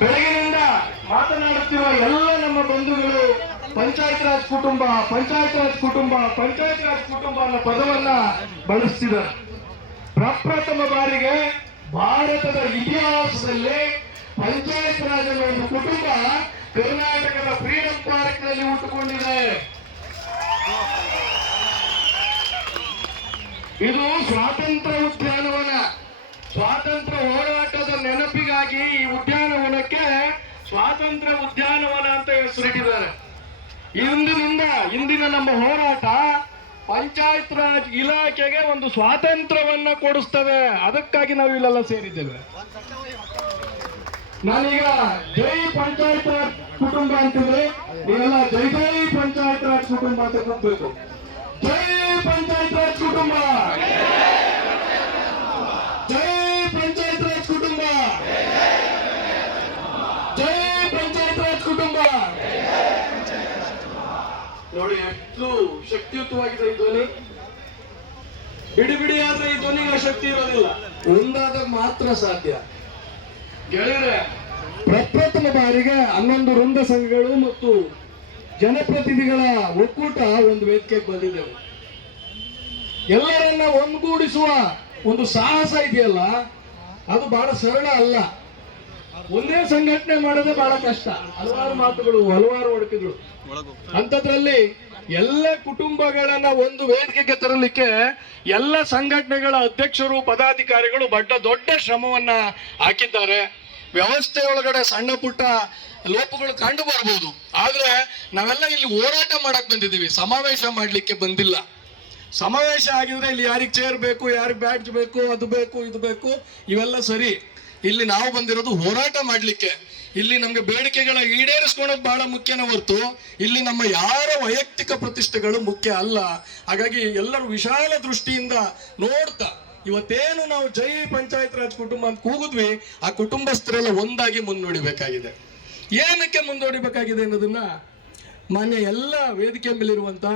ಬೆಳಗಿನಿಂದ ಮಾತನಾಡುತ್ತಿರುವ ಎಲ್ಲ ನಮ್ಮ ಬಂಧುಗಳು ಪಂಚಾಯತ್ ರಾಜ್ ಕುಟುಂಬ ಪಂಚಾಯತ್ ರಾಜ್ ಕುಟುಂಬ ಪಂಚಾಯತ್ ರಾಜ್ ಕುಟುಂಬ ಅನ್ನೋ ಪದವನ್ನ ಬಳಸ್ತಿದ್ದಾರೆ. ಪ್ರಪ್ರಥಮ ಬಾರಿಗೆ ಭಾರತದ ಇತಿಹಾಸದಲ್ಲಿ ಪಂಚಾಯತ್ ರಾಜ್ ಅನ್ನೋ ಒಂದು ಕುಟುಂಬ ಕರ್ನಾಟಕದ ಫ್ರೀಡಂ ಪಾರ್ಕ್ ನಲ್ಲಿ ಹುಟ್ಟುಕೊಂಡಿದೆ. ಇದು ಸ್ವಾತಂತ್ರ್ಯ ಉದ್ಯಾನವನ. ಸ್ವಾತಂತ್ರ್ಯ ಹೋರಾಟದ ನೆನಪಿಗಾಗಿ ಈ ಉದ್ಯಾನವನಕ್ಕೆ ಸ್ವಾತಂತ್ರ್ಯ ಉದ್ಯಾನವನ ಅಂತ ಹೆಸರಿಟ್ಟಿದ್ದಾರೆ. ಇಂದಿನ ನಮ್ಮ ಹೋರಾಟ ಪಂಚಾಯತ್ ರಾಜ್ ಇಲಾಖೆಗೆ ಒಂದು ಸ್ವಾತಂತ್ರ್ಯವನ್ನ ಕೊಡಿಸ್ತವೆ. ಅದಕ್ಕಾಗಿ ನಾವು ಇಲ್ಲೆಲ್ಲ ಸೇರಿದ್ದೇವೆ. ನಾನೀಗ ಜೈ ಪಂಚಾಯತ್ ರಾಜ್ ಕುಟುಂಬ ಅಂತಿದ್ರೆ ನೀವೆಲ್ಲ ಜೈ ಜೈ ಪಂಚಾಯತ್ ರಾಜ್ ಕುಟುಂಬ ಅಂತ ಕೂಗ್ಬೇಕು. ಜೈ ಪಂಚಾಯತ್ ರಾಜ್ ಕುಟುಂಬ, ಜೈ ಪಂಚಾಯತ್ ರಾಜ್ ಕುಟುಂಬ, ಜೈ ಪಂಚಾಯತ್ ರಾಜ್ ಕುಟುಂಬ. ನೋಡಿ ಎಷ್ಟು ಶಕ್ತಿಯುತವಾಗಿದೆ ಈ ಧ್ವನಿ. ಬಿಡಿ ಬಿಡಿ ಆದ್ರೆ ಈ ಧ್ವನಿಗೆ ಶಕ್ತಿ ಇರೋದಿಲ್ಲ, ಒಂದಾದಾಗ ಮಾತ್ರ ಸಾಧ್ಯ. ಗೆಳೆಯರೆ, ಪ್ರಪ್ರಥಮ ಬಾರಿಗೆ 11 ವೃಂದ ಸಂಘಗಳು ಮತ್ತು ಜನಪ್ರತಿನಿಧಿಗಳ ಒಕ್ಕೂಟ ಒಂದು ವೇದಿಕೆಗೆ ಬಂದಿದ್ದೆವು. ಎಲ್ಲರನ್ನ ಒಂದುಗೂಡಿಸುವ ಒಂದು ಸಾಹಸ ಇದೆಯಲ್ಲ, ಅದು ಬಹಳ ಸರಳ ಅಲ್ಲ. ಒಂದೇ ಸಂಘಟನೆ ಮಾಡೋದೇ ಬಹಳ ಕಷ್ಟ. ಹಲವಾರು ಮಾತುಗಳು, ಹಲವಾರು ಒಡಕುಗಳು. ಅಂಥದ್ರಲ್ಲಿ ಎಲ್ಲ ಕುಟುಂಬಗಳನ್ನ ಒಂದು ವೇದಿಕೆಗೆ ತರಲಿಕ್ಕೆ ಎಲ್ಲ ಸಂಘಟನೆಗಳ ಅಧ್ಯಕ್ಷರು ಪದಾಧಿಕಾರಿಗಳು ದೊಡ್ಡ ಶ್ರಮವನ್ನ ಹಾಕಿದ್ದಾರೆ. ವ್ಯವಸ್ಥೆ ಒಳಗಡೆ ಸಣ್ಣ ಪುಟ್ಟ ಲೋಪಗಳು ಕಂಡು ಬರ್ಬೋದು, ಆದ್ರೆ ನಾವೆಲ್ಲ ಇಲ್ಲಿ ಹೋರಾಟ ಮಾಡಕ್ ಬಂದಿದ್ದೀವಿ, ಸಮಾವೇಶ ಮಾಡ್ಲಿಕ್ಕೆ ಬಂದಿಲ್ಲ. ಸಮಾವೇಶ ಆಗಿದ್ರೆ ಇಲ್ಲಿ ಯಾರಿಗೆ ಚೇರ್ ಬೇಕು, ಯಾರಿಗೆ ಬ್ಯಾಡ್ಜ್ ಬೇಕು, ಅದು ಬೇಕು, ಇದು ಬೇಕು, ಇವೆಲ್ಲ ಸರಿ. ಇಲ್ಲಿ ನಾವು ಬಂದಿರೋದು ಹೋರಾಟ ಮಾಡ್ಲಿಕ್ಕೆ. ಇಲ್ಲಿ ನಮ್ಗೆ ಬೇಡಿಕೆಗಳ ಈಡೇರಿಸ್ಕೊಳ್ಳೋದು ಬಹಳ ಮುಖ್ಯನ ಹೊರತು ಇಲ್ಲಿ ನಮ್ಮ ಯಾರ ವೈಯಕ್ತಿಕ ಪ್ರತಿಷ್ಠೆಗಳು ಮುಖ್ಯ ಅಲ್ಲ. ಹಾಗಾಗಿ ಎಲ್ಲರೂ ವಿಶಾಲ ದೃಷ್ಟಿಯಿಂದ ನೋಡ್ತಾ ಇವತ್ತೇನು ನಾವು ಜೈ ಪಂಚಾಯತ್ ರಾಜ್ ಕುಟುಂಬ ಅಂತ ಕೂಗಿದ್ವಿ, ಆ ಕುಟುಂಬಸ್ಥರೆಲ್ಲ ಒಂದಾಗಿ ಮುನ್ನೋಡಿಬೇಕಾಗಿದೆ. ಏನಕ್ಕೆ ಮುಂದೋಡಿಬೇಕಾಗಿದೆ ಅನ್ನೋದನ್ನ ಮಾನ್ಯ ಎಲ್ಲ ವೇದಿಕೆ ಮೇಲಿರುವಂತ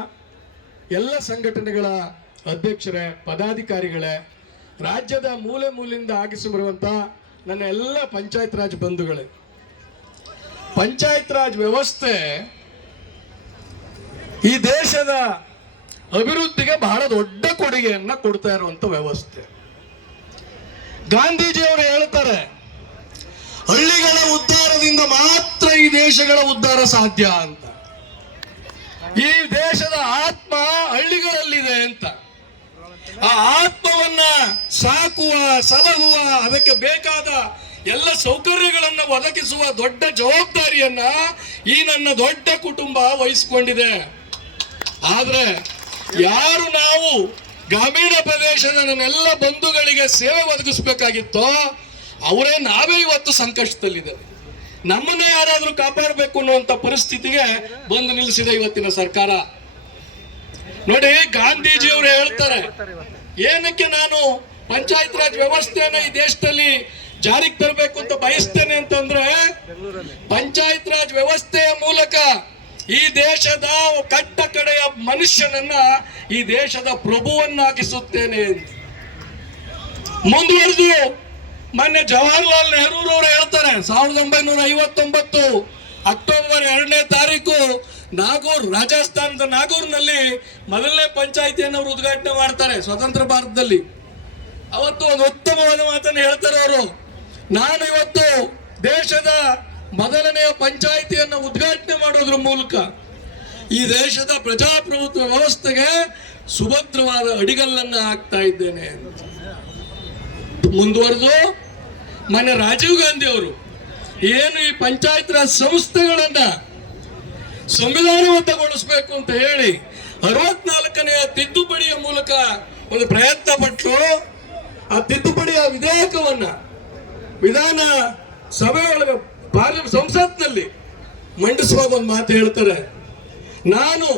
ಎಲ್ಲ ಸಂಘಟನೆಗಳ ಅಧ್ಯಕ್ಷರೇ, ಪದಾಧಿಕಾರಿಗಳೇ, ರಾಜ್ಯದ ಮೂಲೆ ಮೂಲೆಯಿಂದ ಆಗಿಸಿ ಬರುವಂತ ನನ್ನ ಎಲ್ಲ ಪಂಚಾಯತ್ ರಾಜ್ ಬಂಧುಗಳೇ, ಪಂಚಾಯತ್ ರಾಜ್ ವ್ಯವಸ್ಥೆ ಈ ದೇಶದ ಅಭಿವೃದ್ಧಿಗೆ ಬಹಳ ದೊಡ್ಡ ಕೊಡುಗೆಯನ್ನ ಕೊಡ್ತಾ ಇರುವಂತ ವ್ಯವಸ್ಥೆ. ಗಾಂಧೀಜಿಯವರು ಹೇಳ್ತಾರೆ, ಹಳ್ಳಿಗಳ ಉದ್ಧಾರದಿಂದ ಮಾತ್ರ ಈ ದೇಶಗಳ ಉದ್ಧಾರ ಸಾಧ್ಯ ಅಂತ. ಈ ದೇಶದ ಆತ್ಮ ಹಳ್ಳಿಗಳಲ್ಲಿದೆ ಅಂತ. ಆ ಆತ್ಮವನ್ನ ಸಾಕುವ, ಸಲಹುವ, ಅದಕ್ಕೆ ಬೇಕಾದ ಎಲ್ಲ ಸೌಕರ್ಯಗಳನ್ನ ಒದಗಿಸುವ ದೊಡ್ಡ ಜವಾಬ್ದಾರಿಯನ್ನ ಈ ನನ್ನ ದೊಡ್ಡ ಕುಟುಂಬ ವಹಿಸಿಕೊಂಡಿದೆ. ಆದ್ರೆ ಯಾರು ನಾವು ಗ್ರಾಮೀಣ ಪ್ರದೇಶದ ನನ್ನೆಲ್ಲ ಬಂಧುಗಳಿಗೆ ಸೇವೆ ಒದಗಿಸ್ಬೇಕಾಗಿತ್ತೋ ಅವರೇ ನಾವೇ ಇವತ್ತು ಸಂಕಷ್ಟದಲ್ಲಿದೆ. ನಮ್ಮನ್ನೇ ಯಾರಾದ್ರೂ ಕಾಪಾಡಬೇಕು ಅನ್ನುವಂತ ಪರಿಸ್ಥಿತಿಗೆ ಬಂದು ನಿಲ್ಲಿಸಿದೆ ಇವತ್ತಿನ ಸರ್ಕಾರ. ನೋಡಿ, ಗಾಂಧೀಜಿಯವರು ಹೇಳ್ತಾರೆ, ಏನಕ್ಕೆ ನಾನು ಪಂಚಾಯತ್ ರಾಜ್ ವ್ಯವಸ್ಥೆಯನ್ನ ಈ ದೇಶದಲ್ಲಿ ಜಾರಿಗೆ ತರಬೇಕು ಅಂತ ಬಯಸ್ತೇನೆ ಅಂತಂದ್ರೆ, ಪಂಚಾಯತ್ ರಾಜ್ ವ್ಯವಸ್ಥೆಯ ಮೂಲಕ ಈ ದೇಶದ ಕಟ್ಟ ಕಡೆಯ ಮನುಷ್ಯನನ್ನ ಈ ದೇಶದ ಪ್ರಭುವನ್ನಾಗಿಸುತ್ತೇನೆ ಅಂತ ಮುಂದುವರೆದು ಮೊನ್ನೆ ಜವಾಹರ್ಲಾಲ್ ನೆಹರೂರವರು ಹೇಳ್ತಾರೆ, 1959 ಅಕ್ಟೋಬರ್ 2ನೇ ತಾರೀಕು ನಾಗೂರ್, ರಾಜಸ್ಥಾನದ ನಾಗೂರ್ನಲ್ಲಿ ಮೊದಲನೇ ಪಂಚಾಯಿತಿಯನ್ನು ಅವರು ಉದ್ಘಾಟನೆ ಮಾಡ್ತಾರೆ ಸ್ವತಂತ್ರ ಭಾರತದಲ್ಲಿ. ಅವತ್ತು ಒಂದು ಉತ್ತಮವಾದ ಮಾತನ್ನು ಹೇಳ್ತಾರೆ ಅವರು, ನಾನು ಇವತ್ತು ದೇಶದ ಮೊದಲನೆಯ ಪಂಚಾಯಿತಿಯನ್ನು ಉದ್ಘಾಟನೆ ಮಾಡೋದ್ರ ಮೂಲಕ ಈ ದೇಶದ ಪ್ರಜಾಪ್ರಭುತ್ವ ವ್ಯವಸ್ಥೆಗೆ ಸುಭದ್ರವಾದ ಅಡಿಗಲ್ಲನ್ನ ಹಾಕ್ತಾ ಇದ್ದೇನೆ ಅಂತ ಮುಂದುವರೆದು ಮೊನ್ನೆ ರಾಜೀವ್ ಗಾಂಧಿ ಅವರು ಏನು ಈ ಪಂಚಾಯತ್ ರಾಜ್ ಸಂಸ್ಥೆಗಳನ್ನ ಸಂವಿಧಾನಬದ್ಧಗೊಳಿಸಬೇಕು ಅಂತ ಹೇಳಿ 64ನೇ ತಿದ್ದುಪಡಿಯ ಮೂಲಕ ಒಂದು ಪ್ರಯತ್ನ ಪಟ್ಟರು. ಆ ತಿದ್ದುಪಡಿಯ ವಿಧೇಯಕವನ್ನ ವಿಧಾನ ಸಭೆಯೊಳಗೆ ಸಂಸತ್ನಲ್ಲಿ ಮಂಡಿಸುವಾಗ ಒಂದು ಮಾತು ಹೇಳ್ತಾರೆ, ನಾನು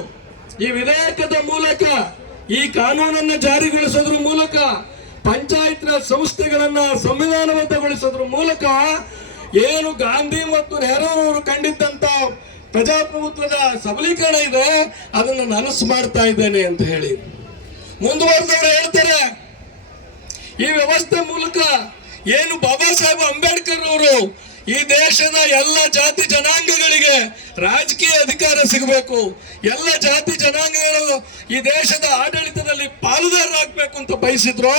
ಈ ವಿಧೇಯಕದ ಮೂಲಕ ಈ ಕಾನೂನನ್ನ ಜಾರಿಗೊಳಿಸೋದ್ರ ಮೂಲಕ ಪಂಚಾಯತ್ ರಾಜ್ ಸಂಸ್ಥೆಗಳನ್ನ ಸಂವಿಧಾನಬದ್ಧಗೊಳಿಸೋದ್ರ ಮೂಲಕ ಏನು ಗಾಂಧಿ ಮತ್ತು ನೆಹರೂರವರು ಕಂಡಿದ್ದಂತ ಪ್ರಜಾಪ್ರಭುತ್ವದ ಸಬಲೀಕರಣ ಇದೆ ಅದನ್ನು ನನಸು ಮಾಡ್ತಾ ಇದ್ದೇನೆ ಅಂತ ಹೇಳಿ ಮುಂದುವರೆದವರು ಹೇಳ್ತಾರೆ. ಈ ವ್ಯವಸ್ಥೆ ಮೂಲಕ ಏನು ಬಾಬಾ ಸಾಹೇಬ್ ಅಂಬೇಡ್ಕರ್ ಅವರು ಈ ದೇಶದ ಎಲ್ಲ ಜಾತಿ ಜನಾಂಗಗಳಿಗೆ ರಾಜಕೀಯ ಅಧಿಕಾರ ಸಿಗಬೇಕು, ಎಲ್ಲ ಜಾತಿ ಜನಾಂಗಗಳು ಈ ದೇಶದ ಆಡಳಿತದಲ್ಲಿ ಪಾಲುದಾರರಾಗಬೇಕು ಅಂತ ಬಯಸಿದ್ರು.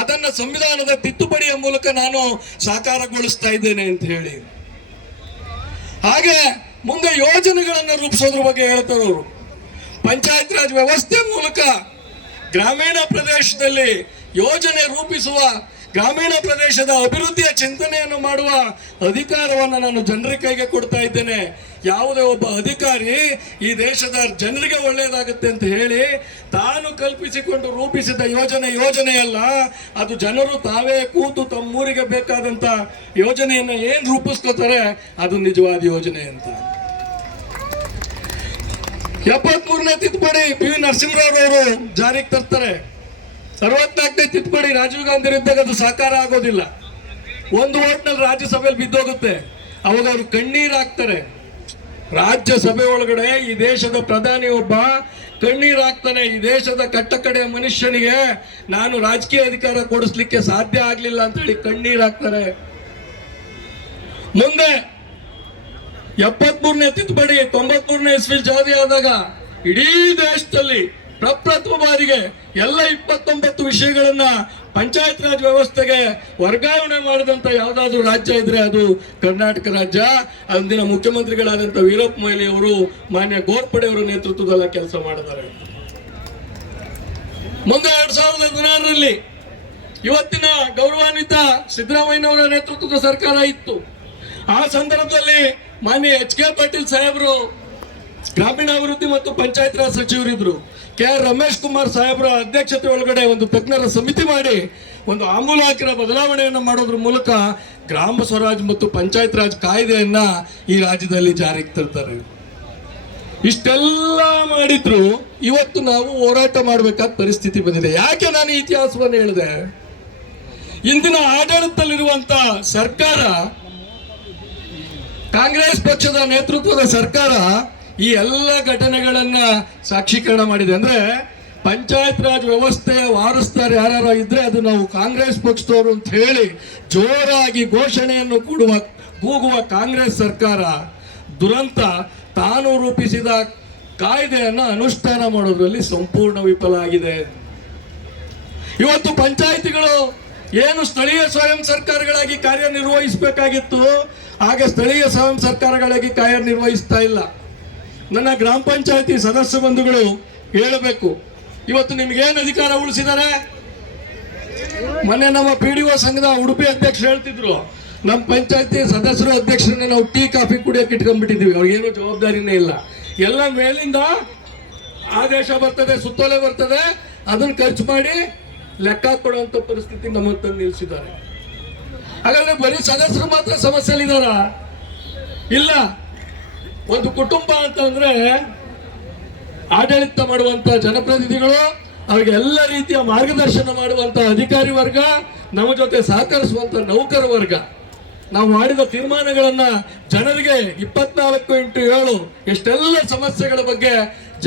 ಅದನ್ನ ಸಂವಿಧಾನದ ತಿದ್ದುಪಡಿಯ ಮೂಲಕ ನಾನು ಸಾಕಾರಗೊಳಿಸ್ತಾ ಇದ್ದೇನೆ ಅಂತ ಹೇಳಿ. ಹಾಗೆ ಮುಂದೆ ಯೋಜನೆಗಳನ್ನು ರೂಪಿಸೋದ್ರ ಬಗ್ಗೆ ಹೇಳ್ತಾರೆ ಅವರು. ಪಂಚಾಯತ್ ರಾಜ್ ವ್ಯವಸ್ಥೆ ಮೂಲಕ ಗ್ರಾಮೀಣ ಪ್ರದೇಶದಲ್ಲಿ ಯೋಜನೆ ರೂಪಿಸುವ, ಗ್ರಾಮೀಣ ಪ್ರದೇಶದ ಅಭಿವೃದ್ಧಿಯ ಚಿಂತನೆಯನ್ನು ಮಾಡುವ ಅಧಿಕಾರವನ್ನು ನಾನು ಜನರ ಕೈಗೆ ಕೊಡ್ತಾ ಇದ್ದೇನೆ. ಯಾವುದೇ ಒಬ್ಬ ಅಧಿಕಾರಿ ಈ ದೇಶದ ಜನರಿಗೆ ಒಳ್ಳೆಯದಾಗುತ್ತೆ ಅಂತ ಹೇಳಿ ತಾನು ಕಲ್ಪಿಸಿಕೊಂಡು ರೂಪಿಸಿದ ಯೋಜನೆಯಲ್ಲ, ಅದು ಜನರು ತಾವೇ ಕೂತು ತಮ್ಮೂರಿಗೆ ಬೇಕಾದಂತ ಯೋಜನೆಯನ್ನು ಏನ್ ರೂಪಿಸ್ಕೋತಾರೆ ಅದು ನಿಜವಾದ ಯೋಜನೆ ಅಂತ. 73ನೇ ತಿದ್ದುಪಡಿ ಪಿ ವಿ ನರಸಿಂಹರಾವ್ ಅವರು ಜಾರಿಗೆ ತರ್ತಾರೆ. 64ನೇ ತಿದ್ದುಪಡಿ ರಾಜೀವ್ ಗಾಂಧಿ ಇದ್ದಾಗ ಅದು ಸಾಕಾರ ಆಗೋದಿಲ್ಲ. ಒಂದು ಓಟ್ನಲ್ಲಿ ರಾಜ್ಯಸಭೆಯಲ್ಲಿ ಬಿದ್ದೋಗುತ್ತೆ. ಅವಾಗ ಅವರು ಕಣ್ಣೀರು ಹಾಕ್ತಾರೆ. ರಾಜ್ಯಸಭೆ ಒಳಗಡೆ ಈ ದೇಶದ ಪ್ರಧಾನಿ ಒಬ್ಬ ಕಣ್ಣೀರು ಹಾಕ್ತಾನೆ. ಈ ದೇಶದ ಕಟ್ಟಕಡೆಯ ಮನುಷ್ಯನಿಗೆ ನಾನು ರಾಜಕೀಯ ಅಧಿಕಾರ ಕೊಡಿಸ್ಲಿಕ್ಕೆ ಸಾಧ್ಯ ಆಗ್ಲಿಲ್ಲ ಅಂತ ಹೇಳಿ ಕಣ್ಣೀರು ಹಾಕ್ತಾರೆ. ಮುಂದೆ 73ನೇ ತಿದ್ದುಪಡಿ 93ನೇ ಇಸ್ವಿ ಜಾರಿ ಆದಾಗ ಇಡೀ ದೇಶದಲ್ಲಿ ಪ್ರಪ್ರಥಮ ಬಾರಿಗೆ ಎಲ್ಲ 29 ವಿಷಯಗಳನ್ನ ಪಂಚಾಯತ್ ರಾಜ್ ವ್ಯವಸ್ಥೆಗೆ ವರ್ಗಾವಣೆ ಮಾಡಿದಂತ ಯಾವ್ದಾದ್ರು ರಾಜ್ಯ ಇದ್ರೆ ಅದು ಕರ್ನಾಟಕ ರಾಜ್ಯ. ಅಂದಿನ ಮುಖ್ಯಮಂತ್ರಿಗಳಾದಂಥ ವೀರಪ್ಪ ಮೊಯ್ಲಿ ಅವರು ಮಾನ್ಯ ಗೋರ್ಪಡೆ ಅವರ ನೇತೃತ್ವದಲ್ಲಿ ಕೆಲಸ ಮಾಡಿದ್ದಾರೆ. ಮುಂದೆ 2016ರಲ್ಲಿ ಇವತ್ತಿನ ಗೌರವಾನ್ವಿತ ಸಿದ್ದರಾಮಯ್ಯನವರ ನೇತೃತ್ವದ ಸರ್ಕಾರ ಇತ್ತು. ಆ ಸಂದರ್ಭದಲ್ಲಿ ಮಾನ್ಯ ಎಚ್ ಕೆ ಪಾಟೀಲ್ ಸಾಹೇಬರು ಗ್ರಾಮೀಣಾಭಿವೃದ್ಧಿ ಮತ್ತು ಪಂಚಾಯತ್ ರಾಜ್ ಸಚಿವರಿದ್ರು. ಕೆ ಆರ್ ರಮೇಶ್ ಕುಮಾರ್ ಸಾಹೇಬರ ಅಧ್ಯಕ್ಷತೆ ಒಳಗಡೆ ಒಂದು ತಜ್ಞರ ಸಮಿತಿ ಮಾಡಿ ಒಂದು ಆಮೂಲಾಗ್ರ ಬದಲಾವಣೆಯನ್ನು ಮಾಡೋದ್ರ ಮೂಲಕ ಗ್ರಾಮ ಸ್ವರಾಜ್ ಮತ್ತು ಪಂಚಾಯತ್ ರಾಜ್ ಕಾಯ್ದೆಯನ್ನ ಈ ರಾಜ್ಯದಲ್ಲಿ ಜಾರಿಗೆ ತರ್ತಾರೆ. ಇಷ್ಟೆಲ್ಲ ಮಾಡಿದ್ರು ಇವತ್ತು ನಾವು ಹೋರಾಟ ಮಾಡಬೇಕಾದ ಪರಿಸ್ಥಿತಿ ಬಂದಿದೆ. ಯಾಕೆ ನಾನು ಈ ಇತಿಹಾಸವನ್ನು ಹೇಳಿದೆ? ಇಂದಿನ ಆಡಳಿತದಲ್ಲಿರುವಂತ ಸರ್ಕಾರ, ಕಾಂಗ್ರೆಸ್ ಪಕ್ಷದ ನೇತೃತ್ವದ ಸರ್ಕಾರ ಈ ಎಲ್ಲ ಘಟನೆಗಳನ್ನ ಸಾಕ್ಷೀಕರಣ ಮಾಡಿದೆ. ಅಂದ್ರೆ ಪಂಚಾಯತ್ ರಾಜ್ ವ್ಯವಸ್ಥೆ ವಾರಸ್ದಾರ ಯಾರು ಇದ್ರೆ ಅದು ನಾವು ಕಾಂಗ್ರೆಸ್ ಪಕ್ಷದವರು ಅಂತ ಹೇಳಿ ಜೋರಾಗಿ ಘೋಷಣೆಯನ್ನು ಕೂಗುವ ಕಾಂಗ್ರೆಸ್ ಸರ್ಕಾರ ದುರಂತ ತಾನು ರೂಪಿಸಿದ ಕಾಯ್ದೆಯನ್ನು ಅನುಷ್ಠಾನ ಮಾಡೋದ್ರಲ್ಲಿ ಸಂಪೂರ್ಣ ವಿಫಲ ಆಗಿದೆ. ಇವತ್ತು ಪಂಚಾಯಿತಿಗಳು ಏನು ಸ್ಥಳೀಯ ಸ್ವಯಂ ಸರ್ಕಾರಗಳಾಗಿ ಕಾರ್ಯನಿರ್ವಹಿಸಬೇಕಾಗಿತ್ತು, ಹಾಗೆ ಸ್ಥಳೀಯ ಸ್ವಯಂ ಸರ್ಕಾರಗಳಾಗಿ ಕಾರ್ಯನಿರ್ವಹಿಸ್ತಾ ಇಲ್ಲ. ನನ್ನ ಗ್ರಾಮ ಪಂಚಾಯತಿ ಸದಸ್ಯ ಬಂಧುಗಳು ಹೇಳಬೇಕು, ಇವತ್ತು ನಿಮ್ಗೇನು ಅಧಿಕಾರ ಉಳಿಸಿದ್ದಾರೆ? ಮೊನ್ನೆ ನಮ್ಮ PDO ಸಂಘದ ಉಡುಪಿ ಅಧ್ಯಕ್ಷರು ಹೇಳ್ತಿದ್ರು, ನಮ್ಮ ಪಂಚಾಯತಿ ಸದಸ್ಯರು ಅಧ್ಯಕ್ಷರನ್ನ ನಾವು ಟೀ ಕಾಫಿ ಕುಡಿಯೋಕೆ ಇಟ್ಕೊಂಡ್ಬಿಟ್ಟಿದ್ದೀವಿ, ಅವ್ರಿಗೇನು ಜವಾಬ್ದಾರಿನೇ ಇಲ್ಲ. ಎಲ್ಲ ಮೇಲಿಂದ ಆದೇಶ ಬರ್ತದೆ, ಸುತ್ತೋಲೆ ಬರ್ತದೆ, ಅದನ್ನು ಖರ್ಚು ಮಾಡಿ ಲೆಕ್ಕ ಕೊಡುವಂತ ಪರಿಸ್ಥಿತಿ ನಮ್ಮ ತಂದು ನಿಲ್ಲಿಸಿದ್ದಾರೆ. ಹಾಗಾದ್ರೆ ಬರೀ ಸದಸ್ಯರು ಮಾತ್ರ ಸಮಸ್ಯೆಲಿದಾರ? ಇಲ್ಲ. ಒಂದು ಕುಟುಂಬ ಅಂತಂದ್ರೆ ಆಡಳಿತ ಮಾಡುವಂತ ಜನಪ್ರತಿನಿಧಿಗಳು, ಅವರಿಗೆ ಎಲ್ಲ ರೀತಿಯ ಮಾರ್ಗದರ್ಶನ ಮಾಡುವಂತ ಅಧಿಕಾರಿ ವರ್ಗ, ನಮ್ಮ ಜೊತೆ ಸಹಕರಿಸುವಂತ ನೌಕರ ವರ್ಗ, ನಾವು ಮಾಡಿದ ತೀರ್ಮಾನಗಳನ್ನ ಜನರಿಗೆ 24x7 ಎಷ್ಟೆಲ್ಲ ಸಮಸ್ಯೆಗಳ ಬಗ್ಗೆ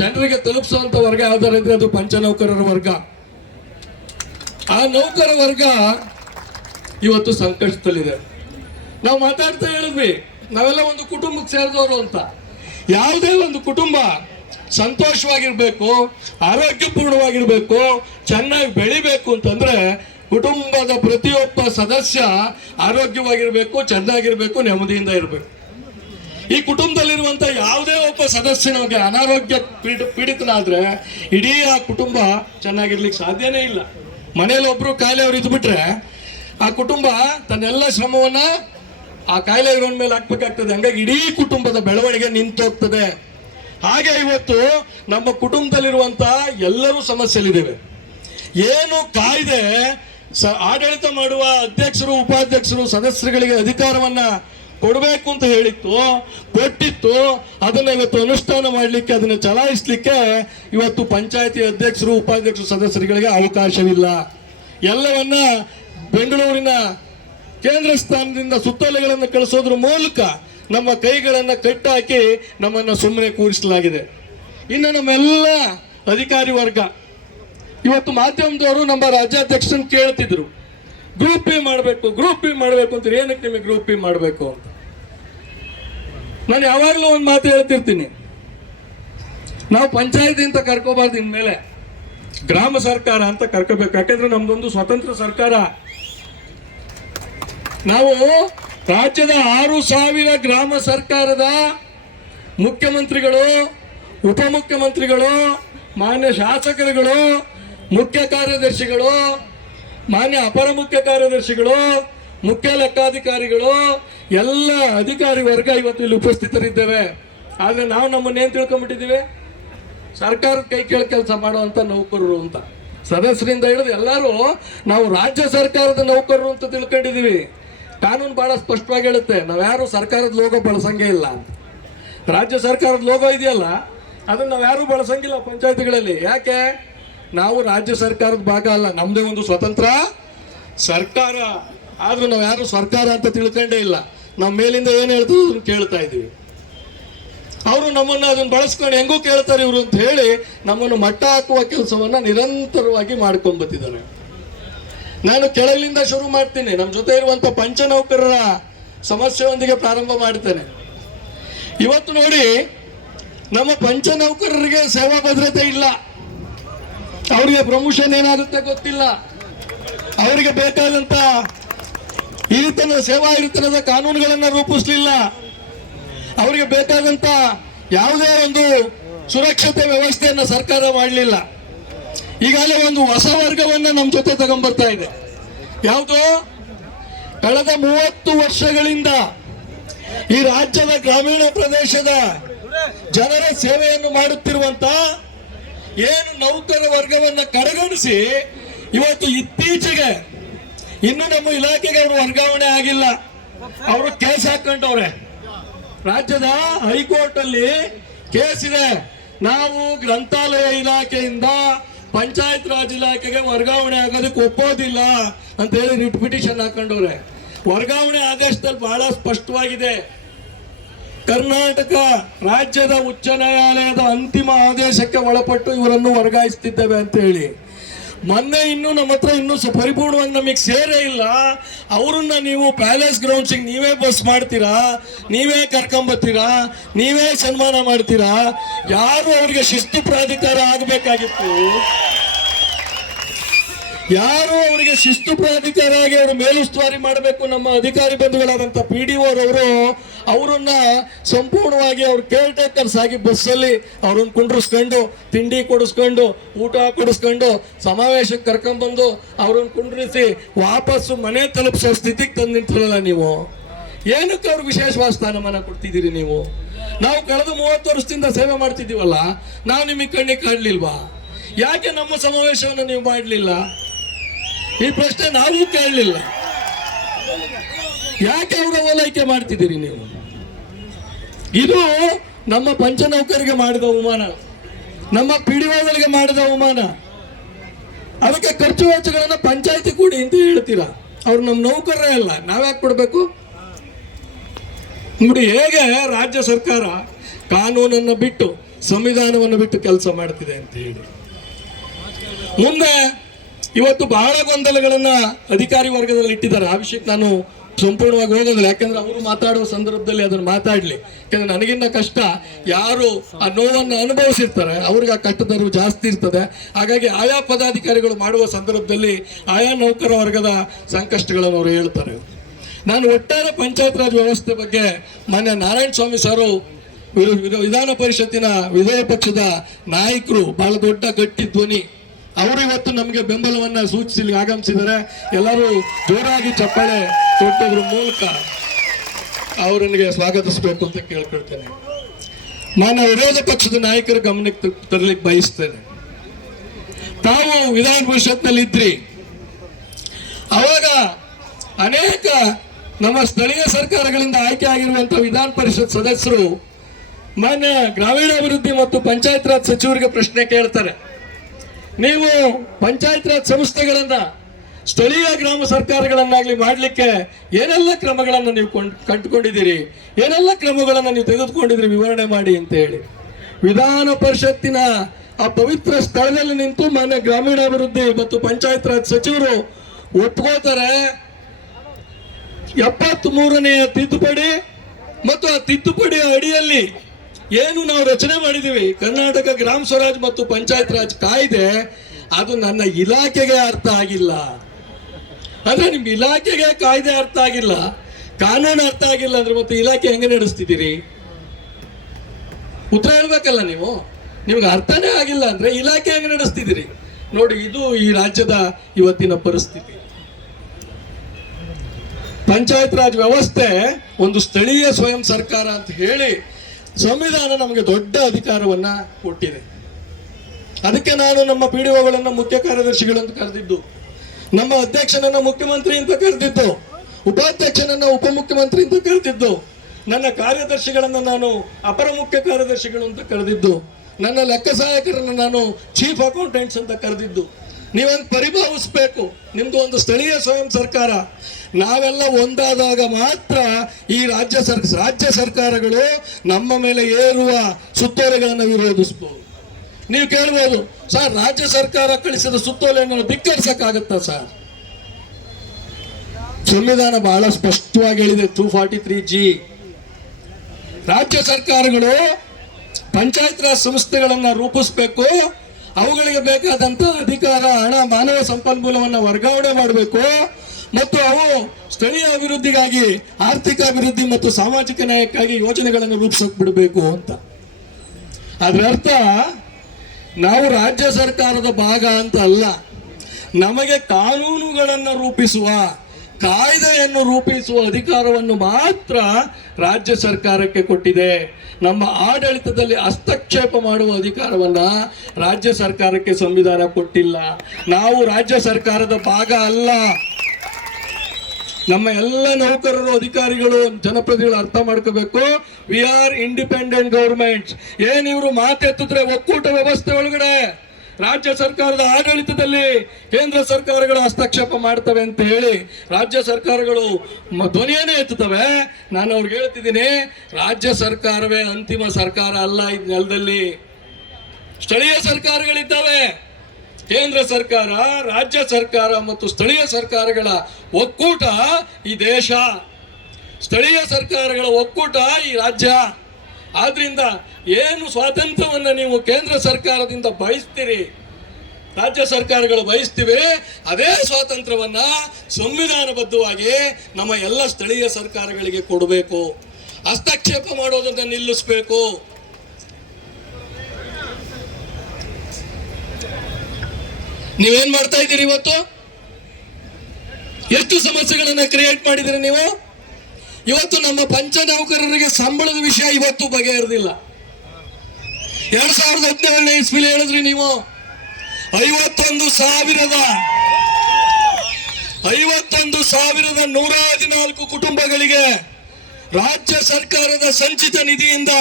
ಜನರಿಗೆ ತಲುಪಿಸುವಂತ ವರ್ಗ ಯಾವ್ದಾರ ಇದ್ರೆ ಅದು ಪಂಚನೌಕರರ ವರ್ಗ. ಆ ನೌಕರ ವರ್ಗ ಇವತ್ತು ಸಂಕಷ್ಟದಲ್ಲಿದೆ. ನಾವು ಮಾತಾಡ್ತಾ ಹೇಳಿದ್ವಿ, ನಾವೆಲ್ಲ ಒಂದು ಕುಟುಂಬಕ್ಕೆ ಸೇರಿದವರು ಅಂತ. ಯಾವುದೇ ಒಂದು ಕುಟುಂಬ ಸಂತೋಷವಾಗಿರ್ಬೇಕು, ಆರೋಗ್ಯಪೂರ್ಣವಾಗಿರ್ಬೇಕು, ಚೆನ್ನಾಗಿ ಬೆಳಿಬೇಕು ಅಂತಂದ್ರೆ ಕುಟುಂಬದ ಪ್ರತಿಯೊಬ್ಬ ಸದಸ್ಯ ಆರೋಗ್ಯವಾಗಿರ್ಬೇಕು, ಚೆನ್ನಾಗಿರ್ಬೇಕು, ನೆಮ್ಮದಿಯಿಂದ ಇರಬೇಕು. ಈ ಕುಟುಂಬದಲ್ಲಿರುವಂತ ಯಾವುದೇ ಒಬ್ಬ ಸದಸ್ಯನಿಗೆ ಅನಾರೋಗ್ಯ ಪೀಡಿತನಾದ್ರೆ ಇಡೀ ಆ ಕುಟುಂಬ ಚೆನ್ನಾಗಿರ್ಲಿಕ್ಕೆ ಸಾಧ್ಯನೇ ಇಲ್ಲ. ಮನೇಲಿ ಒಬ್ರು ಕಾಯಿಲೆ ಅವ್ರು ಇದ್ಬಿಟ್ರೆ ಆ ಕುಟುಂಬ ತನ್ನೆಲ್ಲ ಶ್ರಮವನ್ನ ಆ ಕಾಯಿಲೆ ಇರೋನ್ ಮೇಲೆ ಹಾಕ್ಬೇಕಾಗ್ತದೆ. ಹಂಗಾಗಿ ಇಡೀ ಕುಟುಂಬದ ಬೆಳವಣಿಗೆ ನಿಂತೋಗ್ತದೆ. ಹಾಗೆ ಇವತ್ತು ನಮ್ಮ ಕುಟುಂಬದಲ್ಲಿರುವಂತ ಎಲ್ಲರೂ ಸಮಸ್ಯೆಲಿದ್ದೇವೆ. ಏನು ಕಾಯ್ದೆ ಆಡಳಿತ ಮಾಡುವ ಅಧ್ಯಕ್ಷರು, ಉಪಾಧ್ಯಕ್ಷರು, ಸದಸ್ಯರುಗಳಿಗೆ ಅಧಿಕಾರವನ್ನ ಕೊಡಬೇಕು ಅಂತ ಕೊಟ್ಟಿತ್ತು, ಅದನ್ನ ಇವತ್ತು ಅನುಷ್ಠಾನ ಮಾಡಲಿಕ್ಕೆ, ಅದನ್ನ ಚಲಾಯಿಸಲಿಕ್ಕೆ ಇವತ್ತು ಪಂಚಾಯತಿ ಅಧ್ಯಕ್ಷರು, ಉಪಾಧ್ಯಕ್ಷರು, ಸದಸ್ಯರುಗಳಿಗೆ ಅವಕಾಶವಿಲ್ಲ. ಎಲ್ಲವನ್ನ ಬೆಂಗಳೂರಿನ ಕೇಂದ್ರ ಸ್ಥಾನದಿಂದ ಸುತ್ತೋಲೆಗಳನ್ನು ಕಳಿಸೋದ್ರ ಮೂಲಕ ನಮ್ಮ ಕೈಗಳನ್ನ ಕಟ್ಟಾಕಿ ನಮ್ಮನ್ನ ಸುಮ್ಮನೆ ಕೂರಿಸಲಾಗಿದೆ. ಇನ್ನು ನಮ್ಮೆಲ್ಲ ಅಧಿಕಾರಿ ವರ್ಗ ಇವತ್ತು ಮಾಧ್ಯಮದವರು ನಮ್ಮ ರಾಜ್ಯಾಧ್ಯಕ್ಷರನ್ನ ಕೇಳ್ತಿದ್ರು, ಗ್ರೂಪ್ ಬಿ ಮಾಡಬೇಕು ಅಂತ. ಏನಕ್ಕೆ ನಿಮಗೆ ಗ್ರೂಪ್ ಬಿ ಮಾಡಬೇಕು ಅಂತ? ನಾನು ಯಾವಾಗಲೂ ಒಂದು ಮಾತು ಹೇಳ್ತಿರ್ತೀನಿ, ನಾವು ಪಂಚಾಯತಿ ಅಂತ ಕರ್ಕೋಬಾರ್ದು, ಇನ್ಮೇಲೆ ಗ್ರಾಮ ಸರ್ಕಾರ ಅಂತ ಕರ್ಕೋಬೇಕು. ಯಾಕೆಂದ್ರೆ ನಮ್ದೊಂದು ಸ್ವತಂತ್ರ ಸರ್ಕಾರ. ನಾವು ರಾಜ್ಯದ 6,000 ಗ್ರಾಮ ಸರ್ಕಾರದ ಮುಖ್ಯಮಂತ್ರಿಗಳು, ಉಪಮುಖ್ಯಮಂತ್ರಿಗಳು, ಮಾನ್ಯ ಶಾಸಕರುಗಳು, ಮುಖ್ಯ ಕಾರ್ಯದರ್ಶಿಗಳು, ಮಾನ್ಯ ಅಪರ ಮುಖ್ಯ ಕಾರ್ಯದರ್ಶಿಗಳು, ಮುಖ್ಯ ಲೆಕ್ಕಾಧಿಕಾರಿಗಳು, ಎಲ್ಲ ಅಧಿಕಾರಿ ವರ್ಗ ಇವತ್ತು ಇಲ್ಲಿ ಉಪಸ್ಥಿತರಿದ್ದೇವೆ. ಆದರೆ ನಾವು ನಮ್ಮನ್ನೇನು ತಿಳ್ಕೊಂಡ್ಬಿಟ್ಟಿದ್ದೀವಿ, ಸರ್ಕಾರದ ಕೈ ಕೆಳಗೆ ಕೆಲಸ ಮಾಡುವಂಥ ನೌಕರರು ಅಂತ. ಸದಸ್ಯರಿಂದ ಹಿಡಿದು ಎಲ್ಲರೂ ನಾವು ರಾಜ್ಯ ಸರ್ಕಾರದ ನೌಕರರು ಅಂತ ತಿಳ್ಕೊಂಡಿದ್ದೀವಿ. ಕಾನೂನು ಭಾಳ ಸ್ಪಷ್ಟವಾಗಿ ಹೇಳುತ್ತೆ, ನಾವು ಯಾರು ಸರ್ಕಾರದ ಲೋಗೋ ಬಳಸಂಗೇ ಇಲ್ಲ. ರಾಜ್ಯ ಸರ್ಕಾರದ ಲೋಗೋ ಇದೆಯಲ್ಲ, ಅದನ್ನು ನಾವು ಯಾರೂ ಬಳಸಂಗಿಲ್ಲ ಪಂಚಾಯತಿಗಳಲ್ಲಿ. ಯಾಕೆ? ನಾವು ರಾಜ್ಯ ಸರ್ಕಾರದ ಭಾಗ ಅಲ್ಲ, ನಮ್ಮದೇ ಒಂದು ಸ್ವತಂತ್ರ ಸರ್ಕಾರ. ಆದರೂ ನಾವು ಯಾರು ಸರ್ಕಾರ ಅಂತ ತಿಳ್ಕೊಂಡೇ ಇಲ್ಲ. ನಮ್ಮ ಮೇಲಿಂದ ಏನು ಹೇಳ್ತೀವಿ ಅದನ್ನು ಕೇಳ್ತಾ ಇದ್ದೀವಿ. ಅವರು ನಮ್ಮನ್ನು ಅದನ್ನು ಬಳಸ್ಕೊಂಡು ಹೆಂಗೂ ಕೇಳ್ತಾರೆ ಇವರು ಅಂತ ಹೇಳಿ ನಮ್ಮನ್ನು ಮಟ್ಟ ಹಾಕುವ ಕೆಲಸವನ್ನು ನಿರಂತರವಾಗಿ ಮಾಡ್ಕೊಂಡು ಬರ್ತಿದ್ದಾರೆ. ನಾನು ಕೆಳಗಿನಿಂದ ಶುರು ಮಾಡ್ತೀನಿ. ನಮ್ಮ ಜೊತೆ ಇರುವಂಥ ಪಂಚನೌಕರರ ಸಮಸ್ಯೆಯೊಂದಿಗೆ ಪ್ರಾರಂಭ ಮಾಡ್ತೇನೆ. ಇವತ್ತು ನೋಡಿ, ನಮ್ಮ ಪಂಚನೌಕರರಿಗೆ ಸೇವಾ ಭದ್ರತೆ ಇಲ್ಲ. ಅವರಿಗೆ ಪ್ರಮೋಷನ್ ಏನಾಗುತ್ತೆ ಗೊತ್ತಿಲ್ಲ. ಅವರಿಗೆ ಬೇಕಾದಂಥ ಸೇವಾ ಹಿರಿತನದ ಕಾನೂನುಗಳನ್ನು ರೂಪಿಸಲಿಲ್ಲ. ಅವರಿಗೆ ಬೇಕಾದಂಥ ಯಾವುದೇ ಒಂದು ಸುರಕ್ಷತೆ ವ್ಯವಸ್ಥೆಯನ್ನು ಸರ್ಕಾರ ಮಾಡಲಿಲ್ಲ. ಈಗಾಗಲೇ ಒಂದು ಹೊಸ ವರ್ಗವನ್ನು ನಮ್ಮ ಜೊತೆ ತಗೊಂಡ್ಬರ್ತಾ ಇದೆ. ಯಾವುದು? ಕಳೆದ 30 ವರ್ಷಗಳಿಂದ ಈ ರಾಜ್ಯದ ಗ್ರಾಮೀಣ ಪ್ರದೇಶದ ಜನರ ಸೇವೆಯನ್ನು ಮಾಡುತ್ತಿರುವಂತ ಏನು ನೌಕರ ವರ್ಗವನ್ನು ಕಡೆಗಣಿಸಿ ಇವತ್ತು ಇತ್ತೀಚೆಗೆ ಇನ್ನು ನಮ್ಮ ಇಲಾಖೆಗೆ ಅವರು ವರ್ಗಾವಣೆ ಆಗಿಲ್ಲ. ಅವರು ಕೇಸ್ ಹಾಕೊಂಡವ್ರೆ. ರಾಜ್ಯದ ಹೈಕೋರ್ಟ್ ಅಲ್ಲಿ ಕೇಸ್ ಇದೆ. ನಾವು ಗ್ರಂಥಾಲಯ ಇಲಾಖೆಯಿಂದ ಪಂಚಾಯತ್ ರಾಜ್ ಇಲಾಖೆಗೆ ವರ್ಗಾವಣೆ ಆಗೋದಕ್ಕೆ ಒಪ್ಪೋದಿಲ್ಲ ಅಂತ ಹೇಳಿ ರಿಟ್ ಪಿಟಿಷನ್ ಹಾಕೊಂಡವ್ರೆ. ವರ್ಗಾವಣೆ ಆದೇಶದಲ್ಲಿ ಬಹಳ ಸ್ಪಷ್ಟವಾಗಿದೆ. ಕರ್ನಾಟಕ ರಾಜ್ಯದ ಉಚ್ಚ ನ್ಯಾಯಾಲಯದ ಅಂತಿಮ ಆದೇಶಕ್ಕೆ ಒಳಪಟ್ಟು ಇವರನ್ನು ವರ್ಗಾಯಿಸ್ತಿದ್ದೇವೆ ಅಂತ ಹೇಳಿ. ಮೊನ್ನೆ ಇನ್ನೂ ನಮ್ಮ ಹತ್ರ ಇನ್ನೂ ಪರಿಪೂರ್ಣವಾಗಿ ನಮಗೆ ಸೇರೇ ಇಲ್ಲ. ಅವರನ್ನ ನೀವು ಪ್ಯಾಲೇಸ್ ಗ್ರೌಂಡ್ಸಿಗೆ ನೀವೇ ಬಸ್ ಮಾಡ್ತೀರಾ, ನೀವೇ ಕರ್ಕೊಂಬತ್ತೀರಾ, ನೀವೇ ಸನ್ಮಾನ ಮಾಡ್ತೀರಾ. ಯಾರು ಅವರಿಗೆ ಶಿಸ್ತು ಪ್ರಾಧಿಕಾರ ಆಗಬೇಕಾಗಿತ್ತು? ಯಾರು ಅವರಿಗೆ ಶಿಸ್ತು ಪ್ರಾಧಿಕಾರ ಆಗಿ ಅವರು ಮೇಲುಸ್ತುವಾರಿ ಮಾಡಬೇಕು? ನಮ್ಮ ಅಧಿಕಾರಿ ಬಂಧುಗಳಾದಂಥ PDO ಅವರನ್ನ ಸಂಪೂರ್ಣವಾಗಿ ಅವ್ರ ಕೇರ್ ಟೇಕರ್ಸ್ ಆಗಿ ಬಸ್ಸಲ್ಲಿ ಅವ್ರನ್ನ ಕುಂಡ್ರಿಸ್ಕೊಂಡು, ತಿಂಡಿ ಕೊಡಿಸ್ಕೊಂಡು, ಊಟ ಕೊಡಿಸ್ಕೊಂಡು, ಸಮಾವೇಶಕ್ಕೆ ಕರ್ಕೊಂಡ್ಬಂದು ಅವ್ರನ್ನ ಕುಂಡ್ರಿಸಿ ವಾಪಸ್ಸು ಮನೆ ತಲುಪಿಸೋ ಸ್ಥಿತಿಗೆ ತಂದು ನಿಂತಿರಲ್ಲ ನೀವು. ಏನಕ್ಕೆ ಅವ್ರಿಗೆ ವಿಶೇಷವಾದ ಸ್ಥಾನಮಾನ ಕೊಡ್ತಿದ್ದೀರಿ ನೀವು? ನಾವು ಕಳೆದ 30 ವರ್ಷದಿಂದ ಸೇವೆ ಮಾಡ್ತಿದ್ದೀವಲ್ಲ, ನಾವು ನಿಮಗೆ ಕಣ್ಣಿಗೆ ಕಾಣಲಿಲ್ವಾ? ಯಾಕೆ ನಮ್ಮ ಸಮಾವೇಶವನ್ನು ನೀವು ಮಾಡಲಿಲ್ಲ? ಈ ಪ್ರಶ್ನೆ ನಾವು ಕೇಳಲಿಲ್ಲ. ಯಾಕೆ ಅವರ ಓಲೈಕೆ ಮಾಡ್ತಿದ್ದೀರಿ ನೀವು? ಇದು ನಮ್ಮ ಪಂಚನೌಕರಿಗೆ ಮಾಡಿದ ಅವಮಾನ, ನಮ್ಮ PDOಗಳಿಗೆ ಮಾಡಿದ ಅವಮಾನ. ಅದಕ್ಕೆ ಖರ್ಚು ವೆಚ್ಚಗಳನ್ನು ಪಂಚಾಯತಿ ಕೊಡಿ ಅಂತ ಹೇಳ್ತೀರಾ. ಅವ್ರು ನಮ್ಮ ನೌಕರರೇ ಅಲ್ಲ, ನಾವ್ಯಾಕೆ ಕೊಡಬೇಕು? ನೋಡಿ ಹೇಗೆ ರಾಜ್ಯ ಸರ್ಕಾರ ಕಾನೂನನ್ನು ಬಿಟ್ಟು, ಸಂವಿಧಾನವನ್ನು ಬಿಟ್ಟು ಕೆಲಸ ಮಾಡ್ತಿದೆ ಅಂತ ಹೇಳಿ. ಮುಂದೆ ಇವತ್ತು ಬಹಳ ಗೊಂದಲಗಳನ್ನ ಅಧಿಕಾರಿ ವರ್ಗದಲ್ಲಿ ಇಟ್ಟಿದ್ದಾರೆ. ಆ ವಿಷಯಕ್ಕೆ ನಾನು ಸಂಪೂರ್ಣವಾಗಿ ಹೋಗೋದಿಲ್ಲ, ಯಾಕಂದ್ರೆ ಅವರು ಮಾತಾಡುವ ಸಂದರ್ಭದಲ್ಲಿ ಅದನ್ನು ಮಾತಾಡ್ಲಿ. ಯಾಕಂದ್ರೆ ನನಗಿನ್ನ ಕಷ್ಟ ಯಾರು ಆ ನೋವನ್ನು ಅನುಭವಿಸಿರ್ತಾರೆ ಅವ್ರಿಗೆ ಆ ಕಷ್ಟದ ಅರಿವು ಜಾಸ್ತಿ ಇರ್ತದೆ. ಹಾಗಾಗಿ ಆಯಾ ಪದಾಧಿಕಾರಿಗಳು ಮಾಡುವ ಸಂದರ್ಭದಲ್ಲಿ ಆಯಾ ನೌಕರ ವರ್ಗದ ಸಂಕಷ್ಟಗಳನ್ನು ಅವರು ಹೇಳ್ತಾರೆ. ನಾನು ಒಟ್ಟಾರೆ ಪಂಚಾಯತ್ ರಾಜ್ ವ್ಯವಸ್ಥೆ ಬಗ್ಗೆ ಮಾನ್ಯ ನಾರಾಯಣ ಸ್ವಾಮಿ ಸರು ವಿಧಾನ ಪರಿಷತ್ತಿನ ವಿರೋಧ ಪಕ್ಷದ ನಾಯಕರು, ಬಹಳ ದೊಡ್ಡ ಗಟ್ಟಿ ಧ್ವನಿ, ಅವರು ಇವತ್ತು ನಮಗೆ ಬೆಂಬಲವನ್ನ ಸೂಚಿಸಿ ಆಗಮಿಸಿದ್ದಾರೆ. ಎಲ್ಲರೂ ಜೋರಾಗಿ ಚಪ್ಪಾಳೆ ಕೊಟ್ಟೋದ್ರ ಮೂಲಕ ಅವರನ್ನಿಗೆ ಸ್ವಾಗತಿಸಬೇಕು ಅಂತ ಕೇಳ್ಕೊಳ್ತೇನೆ. ನಾನು ವಿರೋಧ ಪಕ್ಷದ ನಾಯಕರ ಗಮನಕ್ಕೆ ತರಲಿಕ್ಕೆ ಬಯಸ್ತೇನೆ. ತಾವು ವಿಧಾನ ಪರಿಷತ್ನಲ್ಲಿ ಇದ್ರಿ, ಅವಾಗ ಅನೇಕ ನಮ್ಮ ಸ್ಥಳೀಯ ಸರ್ಕಾರಗಳಿಂದ ಆಯ್ಕೆ ಆಗಿರುವಂತಹ ವಿಧಾನ ಪರಿಷತ್ ಸದಸ್ಯರು ಮಾನ್ಯ ಗ್ರಾಮೀಣಾಭಿವೃದ್ಧಿ ಮತ್ತು ಪಂಚಾಯತ್ ರಾಜ್ ಸಚಿವರಿಗೆ ಪ್ರಶ್ನೆ ಕೇಳ್ತಾರೆ. ನೀವು ಪಂಚಾಯತ್ ರಾಜ್ ಸಂಸ್ಥೆಗಳನ್ನ ಸ್ಥಳೀಯ ಗ್ರಾಮ ಸರ್ಕಾರಗಳನ್ನಾಗ್ಲಿ ಮಾಡಲಿಕ್ಕೆ ಏನೆಲ್ಲ ಕ್ರಮಗಳನ್ನು ನೀವು ಕಂಡುಕೊಂಡಿದ್ದೀರಿ, ಏನೆಲ್ಲ ಕ್ರಮಗಳನ್ನು ನೀವು ತೆಗೆದುಕೊಂಡಿದ್ದೀರಿ, ವಿವರಣೆ ಮಾಡಿ ಅಂತ ಹೇಳಿ ವಿಧಾನ ಪರಿಷತ್ತಿನ ಆ ಪವಿತ್ರ ಸ್ಥಳದಲ್ಲಿ ನಿಂತು ಮಾನ್ಯ ಗ್ರಾಮೀಣಾಭಿವೃದ್ಧಿ ಮತ್ತು ಪಂಚಾಯತ್ ರಾಜ್ ಸಚಿವರು ಒಪ್ಕೋತಾರೆ. 73ನೇ ತಿದ್ದುಪಡಿ ಮತ್ತು ಆ ತಿದ್ದುಪಡಿಯ ಅಡಿಯಲ್ಲಿ ಏನು ನಾವು ರಚನೆ ಮಾಡಿದೀವಿ ಕರ್ನಾಟಕ ಗ್ರಾಮ ಸ್ವರಾಜ್ ಮತ್ತು ಪಂಚಾಯತ್ ರಾಜ್ ಕಾಯ್ದೆ, ಅದು ನನ್ನ ಇಲಾಖೆಗೆ ಅರ್ಥ ಆಗಿಲ್ಲ. ಅಂದ್ರೆ ನಿಮ್ಗೆ ಇಲಾಖೆಗೆ ಕಾಯ್ದೆ ಅರ್ಥ ಆಗಿಲ್ಲ, ಕಾನೂನು ಅರ್ಥ ಆಗಿಲ್ಲ ಅಂದ್ರೆ ಮತ್ತೆ ಇಲಾಖೆ ಹೆಂಗೆ ನಡೆಸ್ತಿದ್ದೀರಿ? ಉತ್ತರ ಹೇಳ್ಬೇಕಲ್ಲ ನೀವು. ನಿಮ್ಗೆ ಅರ್ಥನೇ ಆಗಿಲ್ಲ ಅಂದ್ರೆ ಇಲಾಖೆ ಹೆಂಗೆ ನಡೆಸ್ತಿದ್ದೀರಿ? ನೋಡಿ, ಇದು ಈ ರಾಜ್ಯದ ಇವತ್ತಿನ ಪರಿಸ್ಥಿತಿ. ಪಂಚಾಯತ್ ರಾಜ್ ವ್ಯವಸ್ಥೆ ಒಂದು ಸ್ಥಳೀಯ ಸ್ವಯಂ ಸರ್ಕಾರ ಅಂತ ಹೇಳಿ ಸಂವಿಧಾನ ನಮಗೆ ದೊಡ್ಡ ಅಧಿಕಾರವನ್ನ ಕೊಟ್ಟಿದೆ. ಅದಕ್ಕೆ ನಾನು ನಮ್ಮ PDOಗಳನ್ನ ಮುಖ್ಯ ಕಾರ್ಯದರ್ಶಿಗಳಂತ ಕರೆದಿದ್ದು, ನಮ್ಮ ಅಧ್ಯಕ್ಷನನ್ನ ಮುಖ್ಯಮಂತ್ರಿ ಅಂತ ಕರೆದಿದ್ದು, ಉಪಾಧ್ಯಕ್ಷನನ್ನ ಉಪಮುಖ್ಯಮಂತ್ರಿ ಅಂತ ಕರೆದಿದ್ದು, ನನ್ನ ಕಾರ್ಯದರ್ಶಿಗಳನ್ನ ನಾನು ಅಪರ ಮುಖ್ಯ ಕಾರ್ಯದರ್ಶಿಗಳು ಅಂತ ಕರೆದಿದ್ದು, ನನ್ನ ಲೆಕ್ಕ ಸಹಾಯಕರನ್ನ ನಾನು ಚೀಫ್ ಅಕೌಂಟೆಂಟ್ಸ್ ಅಂತ ಕರೆದಿದ್ದು. ನೀವಂತ ಪರಿಭಾವಿಸ್ಬೇಕು, ನಿಮ್ದು ಒಂದು ಸ್ಥಳೀಯ ಸ್ವಯಂ ಸರ್ಕಾರ. ನಾವೆಲ್ಲ ಒಂದಾದಾಗ ಮಾತ್ರ ಈ ರಾಜ್ಯ ಸರ್ಕಾರಗಳು ನಮ್ಮ ಮೇಲೆ ಏರುವ ಸುತ್ತೋಲೆಗಳನ್ನು ವಿರೋಧಿಸಬಹುದು. ನೀವು ಕೇಳ್ಬೋದು, ಸರ್ ರಾಜ್ಯ ಸರ್ಕಾರ ಕಳಿಸಿದ ಸುತ್ತೋಲೆಯನ್ನು ಧಿಕ್ಕರಿಸಕ್ಕಾಗತ್ತಾ ಸರ್? ಸಂವಿಧಾನ ಬಹಳ ಸ್ಪಷ್ಟವಾಗಿ ಹೇಳಿದೆ, 243G. ರಾಜ್ಯ ಸರ್ಕಾರಗಳು ಪಂಚಾಯತ್ ರಾಜ್ ಸಂಸ್ಥೆಗಳನ್ನ ರೂಪಿಸಬೇಕು, ಅವುಗಳಿಗೆ ಬೇಕಾದಂತ ಅಧಿಕಾರ, ಹಣ, ಮಾನವ ಸಂಪನ್ಮೂಲವನ್ನು ವರ್ಗಾವಣೆ ಮಾಡಬೇಕು ಮತ್ತು ಅವು ಸ್ಥಳೀಯ ಅಭಿವೃದ್ಧಿಗಾಗಿ, ಆರ್ಥಿಕ ಅಭಿವೃದ್ಧಿ ಮತ್ತು ಸಾಮಾಜಿಕ ನ್ಯಾಯಕ್ಕಾಗಿ ಯೋಜನೆಗಳನ್ನು ರೂಪಿಸಕ್ ಬಿಡಬೇಕು ಅಂತ. ಅದರ ಅರ್ಥ ನಾವು ರಾಜ್ಯ ಸರ್ಕಾರದ ಭಾಗ ಅಂತ ಅಲ್ಲ, ನಮಗೆ ಕಾನೂನುಗಳನ್ನು ರೂಪಿಸುವ, ಕಾಯ್ದೆಯನ್ನು ರೂಪಿಸುವ ಅಧಿಕಾರವನ್ನು ಮಾತ್ರ ರಾಜ್ಯ ಸರ್ಕಾರಕ್ಕೆ ಕೊಟ್ಟಿದೆ. ನಮ್ಮ ಆಡಳಿತದಲ್ಲಿ ಹಸ್ತಕ್ಷೇಪ ಮಾಡುವ ಅಧಿಕಾರವನ್ನ ರಾಜ್ಯ ಸರ್ಕಾರಕ್ಕೆ ಸಂವಿಧಾನ ಕೊಟ್ಟಿಲ್ಲ. ನಾವು ರಾಜ್ಯ ಸರ್ಕಾರದ ಭಾಗ ಅಲ್ಲ. ನಮ್ಮ ಎಲ್ಲ ನೌಕರರು, ಅಧಿಕಾರಿಗಳು, ಜನಪ್ರತಿನಿಧಿಗಳು ಅರ್ಥ ಮಾಡ್ಕೋಬೇಕು, ವಿ ಆರ್ ಇಂಡಿಪೆಂಡೆಂಟ್ ಗೌರ್ಮೆಂಟ್ಸ್. ಏನಿವರು ಮಾತೆತ್ತಿದ್ರೆ ಒಕ್ಕೂಟ ವ್ಯವಸ್ಥೆ ಒಳಗಡೆ ರಾಜ್ಯ ಸರ್ಕಾರದ ಆಡಳಿತದಲ್ಲಿ ಕೇಂದ್ರ ಸರ್ಕಾರಗಳು ಹಸ್ತಕ್ಷೇಪ ಮಾಡ್ತವೆ ಅಂತ ಹೇಳಿ ರಾಜ್ಯ ಸರ್ಕಾರಗಳು ಧ್ವನಿಯನ್ನೇ ಎತ್ತುತ್ತವೆ. ನಾನು ಅವ್ರಿಗೆ ಹೇಳ್ತಿದ್ದೀನಿ, ರಾಜ್ಯ ಸರ್ಕಾರವೇ ಅಂತಿಮ ಸರ್ಕಾರ ಅಲ್ಲ. ಈ ನೆಲದಲ್ಲಿ ಸ್ಥಳೀಯ ಸರ್ಕಾರಗಳಿದ್ದಾವೆ. ಕೇಂದ್ರ ಸರ್ಕಾರ, ರಾಜ್ಯ ಸರ್ಕಾರ ಮತ್ತು ಸ್ಥಳೀಯ ಸರ್ಕಾರಗಳ ಒಕ್ಕೂಟ ಈ ದೇಶ, ಸ್ಥಳೀಯ ಸರ್ಕಾರಗಳ ಒಕ್ಕೂಟ ಈ ರಾಜ್ಯ. ಆದ್ರಿಂದ ಏನು ಸ್ವಾತಂತ್ರ್ಯವನ್ನು ನೀವು ಕೇಂದ್ರ ಸರ್ಕಾರದಿಂದ ಬಯಸ್ತೀರಿ, ರಾಜ್ಯ ಸರ್ಕಾರಗಳು ಬಯಸ್ತೀವಿ, ಅದೇ ಸ್ವಾತಂತ್ರ್ಯವನ್ನ ಸಂವಿಧಾನಬದ್ಧವಾಗಿ ನಮ್ಮ ಎಲ್ಲ ಸ್ಥಳೀಯ ಸರ್ಕಾರಗಳಿಗೆ ಕೊಡಬೇಕು. ಹಸ್ತಕ್ಷೇಪ ಮಾಡೋದನ್ನ ನಿಲ್ಲಿಸಬೇಕು. ನೀವೇನ್ ಮಾಡ್ತಾ ಇದ್ದೀರಿ? ಇವತ್ತು ಎಷ್ಟು ಸಮಸ್ಯೆಗಳನ್ನ ಕ್ರಿಯೇಟ್ ಮಾಡಿದಿರಿ ನೀವು. ಇವತ್ತು ನಮ್ಮ ಪಂಚ ನೌಕರರಿಗೆ ಸಂಬಳದ ವಿಷಯ ಇವತ್ತು ಬಗೆಹರಿದಿಲ್ಲ. 2017ನೇ ಇಸ್ವಿಲಿ ಹೇಳಿದ್ರಿ ನೀವು 51,114 ಕುಟುಂಬಗಳಿಗೆ ರಾಜ್ಯ ಸರ್ಕಾರದ ಸಂಚಿತ ನಿಧಿಯಿಂದ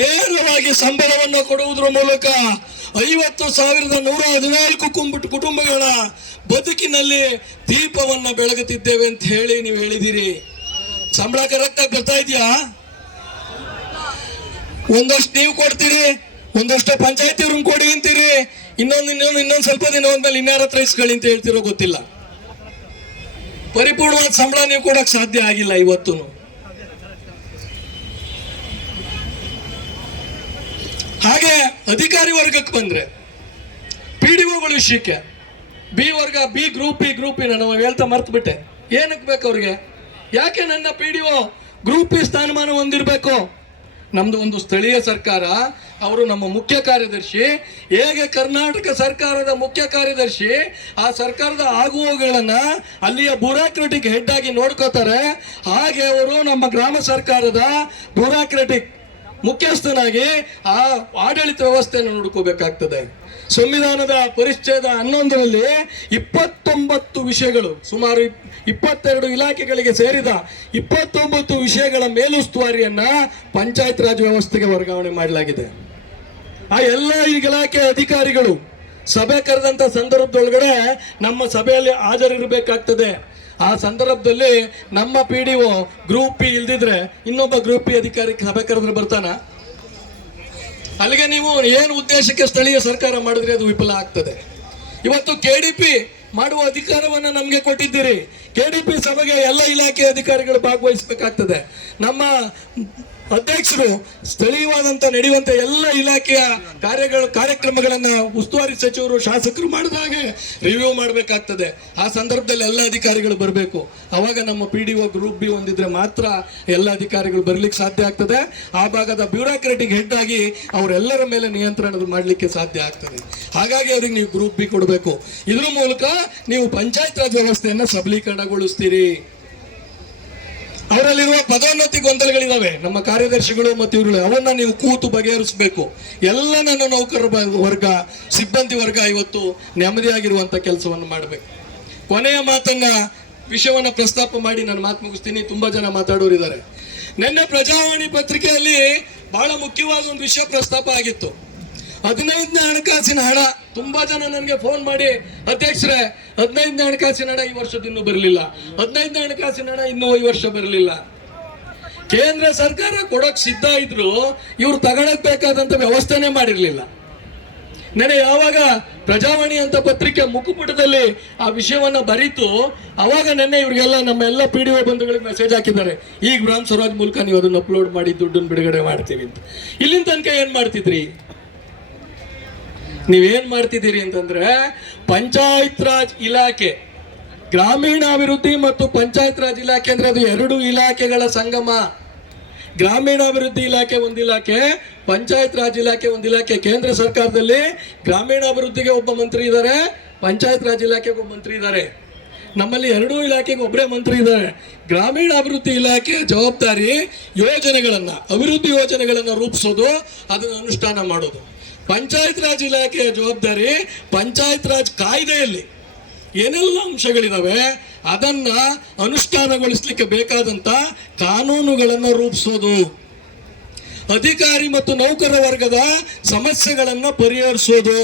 ನೇರವಾಗಿ ಸಂಬಳವನ್ನು ಕೊಡುವುದರ ಮೂಲಕ 50,114 ಕುಟುಂಬಗಳ ಬದುಕಿನಲ್ಲಿ ದೀಪವನ್ನ ಬೆಳಗುತ್ತಿದ್ದೇವೆ ಅಂತ ಹೇಳಿ ನೀವು ಹೇಳಿದಿರಿ. ಸಂಬಳ ಕರೆಕ್ಟ್ ಆಗಿ ಬರ್ತಾ ಇದೆಯಾ? ಒಂದಷ್ಟು ನೀವು ಕೊಡ್ತೀರಿ, ಒಂದಷ್ಟು ಪಂಚಾಯತಿ ಅವ್ರನ್ನ ಕೊಡಿ ಅಂತೀರಿ, ಇನ್ನೊಂದು ಸ್ವಲ್ಪ ದಿನ ಹೋದ್ಮೇಲೆ ಇನ್ಯಾರ ಹತ್ರ ಇಸ್ಕೊಳ್ಳಿ ಅಂತ ಹೇಳ್ತಿರೋ ಗೊತ್ತಿಲ್ಲ. ಪರಿಪೂರ್ಣವಾದ ಸಂಬಳ ನೀವು ಕೊಡಕ್ ಸಾಧ್ಯ ಆಗಿಲ್ಲ ಇವತ್ತು. ಹಾಗೆ ಅಧಿಕಾರಿ ವರ್ಗಕ್ಕೆ ಬಂದ್ರೆ PDOಗಳ ವಿಷಯಕ್ಕೆ ಬಿ ವರ್ಗ, ಬಿ ಗ್ರೂಪ್ ನಾನು ಹೇಳ್ತಾ ಮರ್ತು ಬಿಟ್ಟೆ. ಏನಕ್ಕೆ ಬೇಕು ಅವ್ರಿಗೆ? ಯಾಕೆ ನನ್ನ PDO ಗ್ರೂಪ್ ಬಿ ಸ್ಥಾನಮಾನ ಹೊಂದಿರಬೇಕು? ನಮ್ದು ಒಂದು ಸ್ಥಳೀಯ ಸರ್ಕಾರ, ಅವರು ನಮ್ಮ ಮುಖ್ಯ ಕಾರ್ಯದರ್ಶಿ. ಹೇಗೆ ಕರ್ನಾಟಕ ಸರ್ಕಾರದ ಮುಖ್ಯ ಕಾರ್ಯದರ್ಶಿ ಆ ಸರ್ಕಾರದ ಆಗುವೋಗಳನ್ನ ಅಲ್ಲಿಯ ಬ್ಯೂರಾಕ್ರೆಟಿಕ್ ಹೆಡ್ ಆಗಿ ನೋಡ್ಕೋತಾರೆ, ಹಾಗೆ ಅವರು ನಮ್ಮ ಗ್ರಾಮ ಸರ್ಕಾರದ ಬ್ಯೂರಾಕ್ರೆಟಿಕ್ ಮುಖ್ಯಸ್ಥನಾಗಿ ಆ ಆಡಳಿತ ವ್ಯವಸ್ಥೆಯನ್ನು ನೋಡ್ಕೋಬೇಕಾಗ್ತದೆ. ಸಂವಿಧಾನದ ಪರಿಚ್ಛೇದ 11ರಲ್ಲಿ 29 ವಿಷಯಗಳು, ಸುಮಾರು 22 ಇಲಾಖೆಗಳಿಗೆ ಸೇರಿದ 29 ವಿಷಯಗಳ ಮೇಲುಸ್ತುವಾರಿಯನ್ನ ಪಂಚಾಯತ್ ರಾಜ್ ವ್ಯವಸ್ಥೆಗೆ ವರ್ಗಾವಣೆ ಮಾಡಲಾಗಿದೆ. ಆ ಎಲ್ಲ ಇಲಾಖೆ ಅಧಿಕಾರಿಗಳು ಸಭೆ ಕರೆದಂತ ಸಂದರ್ಭದೊಳಗಡೆ ನಮ್ಮ ಸಭೆಯಲ್ಲಿ ಹಾಜರಿರಬೇಕಾಗ್ತದೆ. ಆ ಸಂದರ್ಭದಲ್ಲಿ ನಮ್ಮ PDO ಗ್ರೂಪ್ ಬಿ ಇಲ್ದಿದ್ರೆ ಇನ್ನೊಬ್ಬ ಗ್ರೂಪ್ ಬಿ ಅಧಿಕಾರಿ ಸಭೆ ಕರೆದ್ರೆ ಬರ್ತಾನ? ಅಲ್ಲಿಗೆ ನೀವು ಏನು ಉದ್ದೇಶಕ್ಕೆ ಸ್ಥಳೀಯ ಸರ್ಕಾರ ಮಾಡಿದ್ರೆ ಅದು ವಿಫಲ ಆಗ್ತದೆ. ಇವತ್ತು KDP ಮಾಡುವ ಅಧಿಕಾರವನ್ನು ನಮಗೆ ಕೊಟ್ಟಿದ್ದೀರಿ. KDP ಸಭೆಗೆ ಎಲ್ಲ ಇಲಾಖೆ ಅಧಿಕಾರಿಗಳು ಭಾಗವಹಿಸಬೇಕಾಗ್ತದೆ. ನಮ್ಮ ಅಧ್ಯಕ್ಷರು ಸ್ಥಳೀಯವಾದಂತ ನಡೆಯುವಂತ ಎಲ್ಲ ಇಲಾಖೆಯ ಕಾರ್ಯಕ್ರಮಗಳನ್ನ ಉಸ್ತುವಾರಿ ಸಚಿವರು ಶಾಸಕರು ಮಾಡಿದ ಹಾಗೆ ರಿವ್ಯೂ ಮಾಡಬೇಕಾಗ್ತದೆ. ಆ ಸಂದರ್ಭದಲ್ಲಿ ಎಲ್ಲ ಅಧಿಕಾರಿಗಳು ಬರಬೇಕು. ಅವಾಗ ನಮ್ಮ PDO ಗ್ರೂಪ್ B ಹೊಂದಿದ್ರೆ ಮಾತ್ರ ಎಲ್ಲ ಅಧಿಕಾರಿಗಳು ಬರ್ಲಿಕ್ಕೆ ಸಾಧ್ಯ ಆಗ್ತದೆ. ಆ ಭಾಗದ ಬ್ಯೂರೋಕ್ರಾಟಿಕ್ ಹೆಡ್ ಆಗಿ ಅವರೆಲ್ಲರ ಮೇಲೆ ನಿಯಂತ್ರಣ ಮಾಡಲಿಕ್ಕೆ ಸಾಧ್ಯ ಆಗ್ತದೆ. ಹಾಗಾಗಿ ಅವ್ರಿಗೆ ನೀವು ಗ್ರೂಪ್ B ಕೊಡಬೇಕು. ಇದ್ರ ಮೂಲಕ ನೀವು ಪಂಚಾಯತ್ ರಾಜ್ ವ್ಯವಸ್ಥೆಯನ್ನ ಸಬಲೀಕರಣಗೊಳಿಸ್ತೀರಿ. ಅವರಲ್ಲಿರುವ ಪದೋನ್ನತಿ ಗೊಂದಲಗಳಿದಾವೆ, ನಮ್ಮ ಕಾರ್ಯದರ್ಶಿಗಳು ಮತ್ತು ಇವುಗಳು, ಅವನ್ನ ನೀವು ಕೂತು ಬಗೆಹರಿಸಬೇಕು. ಎಲ್ಲ ನನ್ನ ನೌಕರ ವರ್ಗ, ಸಿಬ್ಬಂದಿ ವರ್ಗ ಇವತ್ತು ನೆಮ್ಮದಿಯಾಗಿರುವಂತ ಕೆಲಸವನ್ನು ಮಾಡಬೇಕು. ಕೊನೆಯ ಮಾತನ್ನ ವಿಷಯವನ್ನ ಪ್ರಸ್ತಾಪ ಮಾಡಿ ನಾನು ಮಾತು ಮುಗಿಸ್ತೀನಿ. ತುಂಬಾ ಜನ ಮಾತಾಡೋರಿದ್ದಾರೆ. ನಿನ್ನೆ ಪ್ರಜಾವಾಣಿ ಪತ್ರಿಕೆಯಲ್ಲಿ ಬಹಳ ಮುಖ್ಯವಾದ ಒಂದು ವಿಷಯ ಪ್ರಸ್ತಾಪ ಆಗಿತ್ತು. 15ನೇ ಹಣಕಾಸಿನ ಹಣ. ತುಂಬಾ ಜನ ನನಗೆ ಫೋನ್ ಮಾಡಿ, ಅಧ್ಯಕ್ಷರೇ 15ನೇ ಹಣಕಾಸಿನ ಹಣ ಈ ವರ್ಷದ ಇನ್ನೂ ಬರಲಿಲ್ಲ, 15ನೇ ಹಣಕಾಸಿನ ಹಣ ಇನ್ನೂ ಈ ವರ್ಷ ಬರಲಿಲ್ಲ. ಕೇಂದ್ರ ಸರ್ಕಾರ ಕೊಡೋಕ್ ಸಿದ್ಧ ಇದ್ರು, ಇವ್ರು ತಗೊಳಕ್ ಬೇಕಾದಂತ ವ್ಯವಸ್ಥೆನೇ ಮಾಡಿರ್ಲಿಲ್ಲ. ನೆನೆ ಯಾವಾಗ ಪ್ರಜಾವಾಣಿ ಅಂತ ಪತ್ರಿಕೆ ಮುಖಪುಟದಲ್ಲಿ ಆ ವಿಷಯವನ್ನ ಬರೀತು, ಅವಾಗ ನೆನ್ನೆ ಇವ್ರಿಗೆಲ್ಲ ನಮ್ಮೆಲ್ಲ PDO ಬಂಧುಗಳಿಗೆ ಮೆಸೇಜ್ ಹಾಕಿದ್ದಾರೆ, ಈಗ ಗ್ರಾಮ ಸ್ವರಾಜ್ ಮೂಲಕ ನೀವು ಅದನ್ನ ಅಪ್ಲೋಡ್ ಮಾಡಿ ದುಡ್ಡನ್ನು ಬಿಡುಗಡೆ ಮಾಡ್ತೀವಿ ಅಂತ. ಇಲ್ಲಿನ ತನಕ ಏನ್ ಮಾಡ್ತಿದ್ರಿ? ನೀವೇನ್ ಮಾಡ್ತಿದ್ದೀರಿ ಅಂತಂದ್ರೆ, ಪಂಚಾಯತ್ ರಾಜ್ ಇಲಾಖೆ, ಗ್ರಾಮೀಣಾಭಿವೃದ್ಧಿ ಮತ್ತು ಪಂಚಾಯತ್ ರಾಜ್ ಇಲಾಖೆ ಅಂದ್ರೆ ಅದು ಎರಡು ಇಲಾಖೆಗಳ ಸಂಗಮ. ಗ್ರಾಮೀಣಾಭಿವೃದ್ಧಿ ಇಲಾಖೆ ಒಂದು ಇಲಾಖೆ, ಪಂಚಾಯತ್ ರಾಜ್ ಇಲಾಖೆ ಒಂದು ಇಲಾಖೆ. ಕೇಂದ್ರ ಸರ್ಕಾರದಲ್ಲಿ ಗ್ರಾಮೀಣಾಭಿವೃದ್ಧಿಗೆ ಒಬ್ಬ ಮಂತ್ರಿ ಇದ್ದಾರೆ, ಪಂಚಾಯತ್ ರಾಜ್ ಇಲಾಖೆಗೆ ಒಬ್ಬ ಮಂತ್ರಿ ಇದ್ದಾರೆ. ನಮ್ಮಲ್ಲಿ ಎರಡೂ ಇಲಾಖೆಗೆ ಒಬ್ಬರೇ ಮಂತ್ರಿ ಇದ್ದಾರೆ. ಗ್ರಾಮೀಣಾಭಿವೃದ್ಧಿ ಇಲಾಖೆಯ ಜವಾಬ್ದಾರಿ ಯೋಜನೆಗಳನ್ನ, ಅಭಿವೃದ್ಧಿ ಯೋಜನೆಗಳನ್ನ ರೂಪಿಸೋದು, ಅದನ್ನು ಅನುಷ್ಠಾನ ಮಾಡೋದು. ಪಂಚಾಯತ್ ರಾಜ್ ಇಲಾಖೆಯ ಜವಾಬ್ದಾರಿ ಪಂಚಾಯತ್ ರಾಜ್ ಕಾಯ್ದೆಯಲ್ಲಿ ಏನೆಲ್ಲ ಅಂಶಗಳಿದಾವೆ ಅದನ್ನ ಅನುಷ್ಠಾನಗೊಳಿಸಲಿಕ್ಕೆ ಬೇಕಾದಂತ ಕಾನೂನುಗಳನ್ನು ರೂಪಿಸೋದು, ಅಧಿಕಾರಿ ಮತ್ತು ನೌಕರ ವರ್ಗದ ಸಮಸ್ಯೆಗಳನ್ನ ಪರಿಹರಿಸೋದು.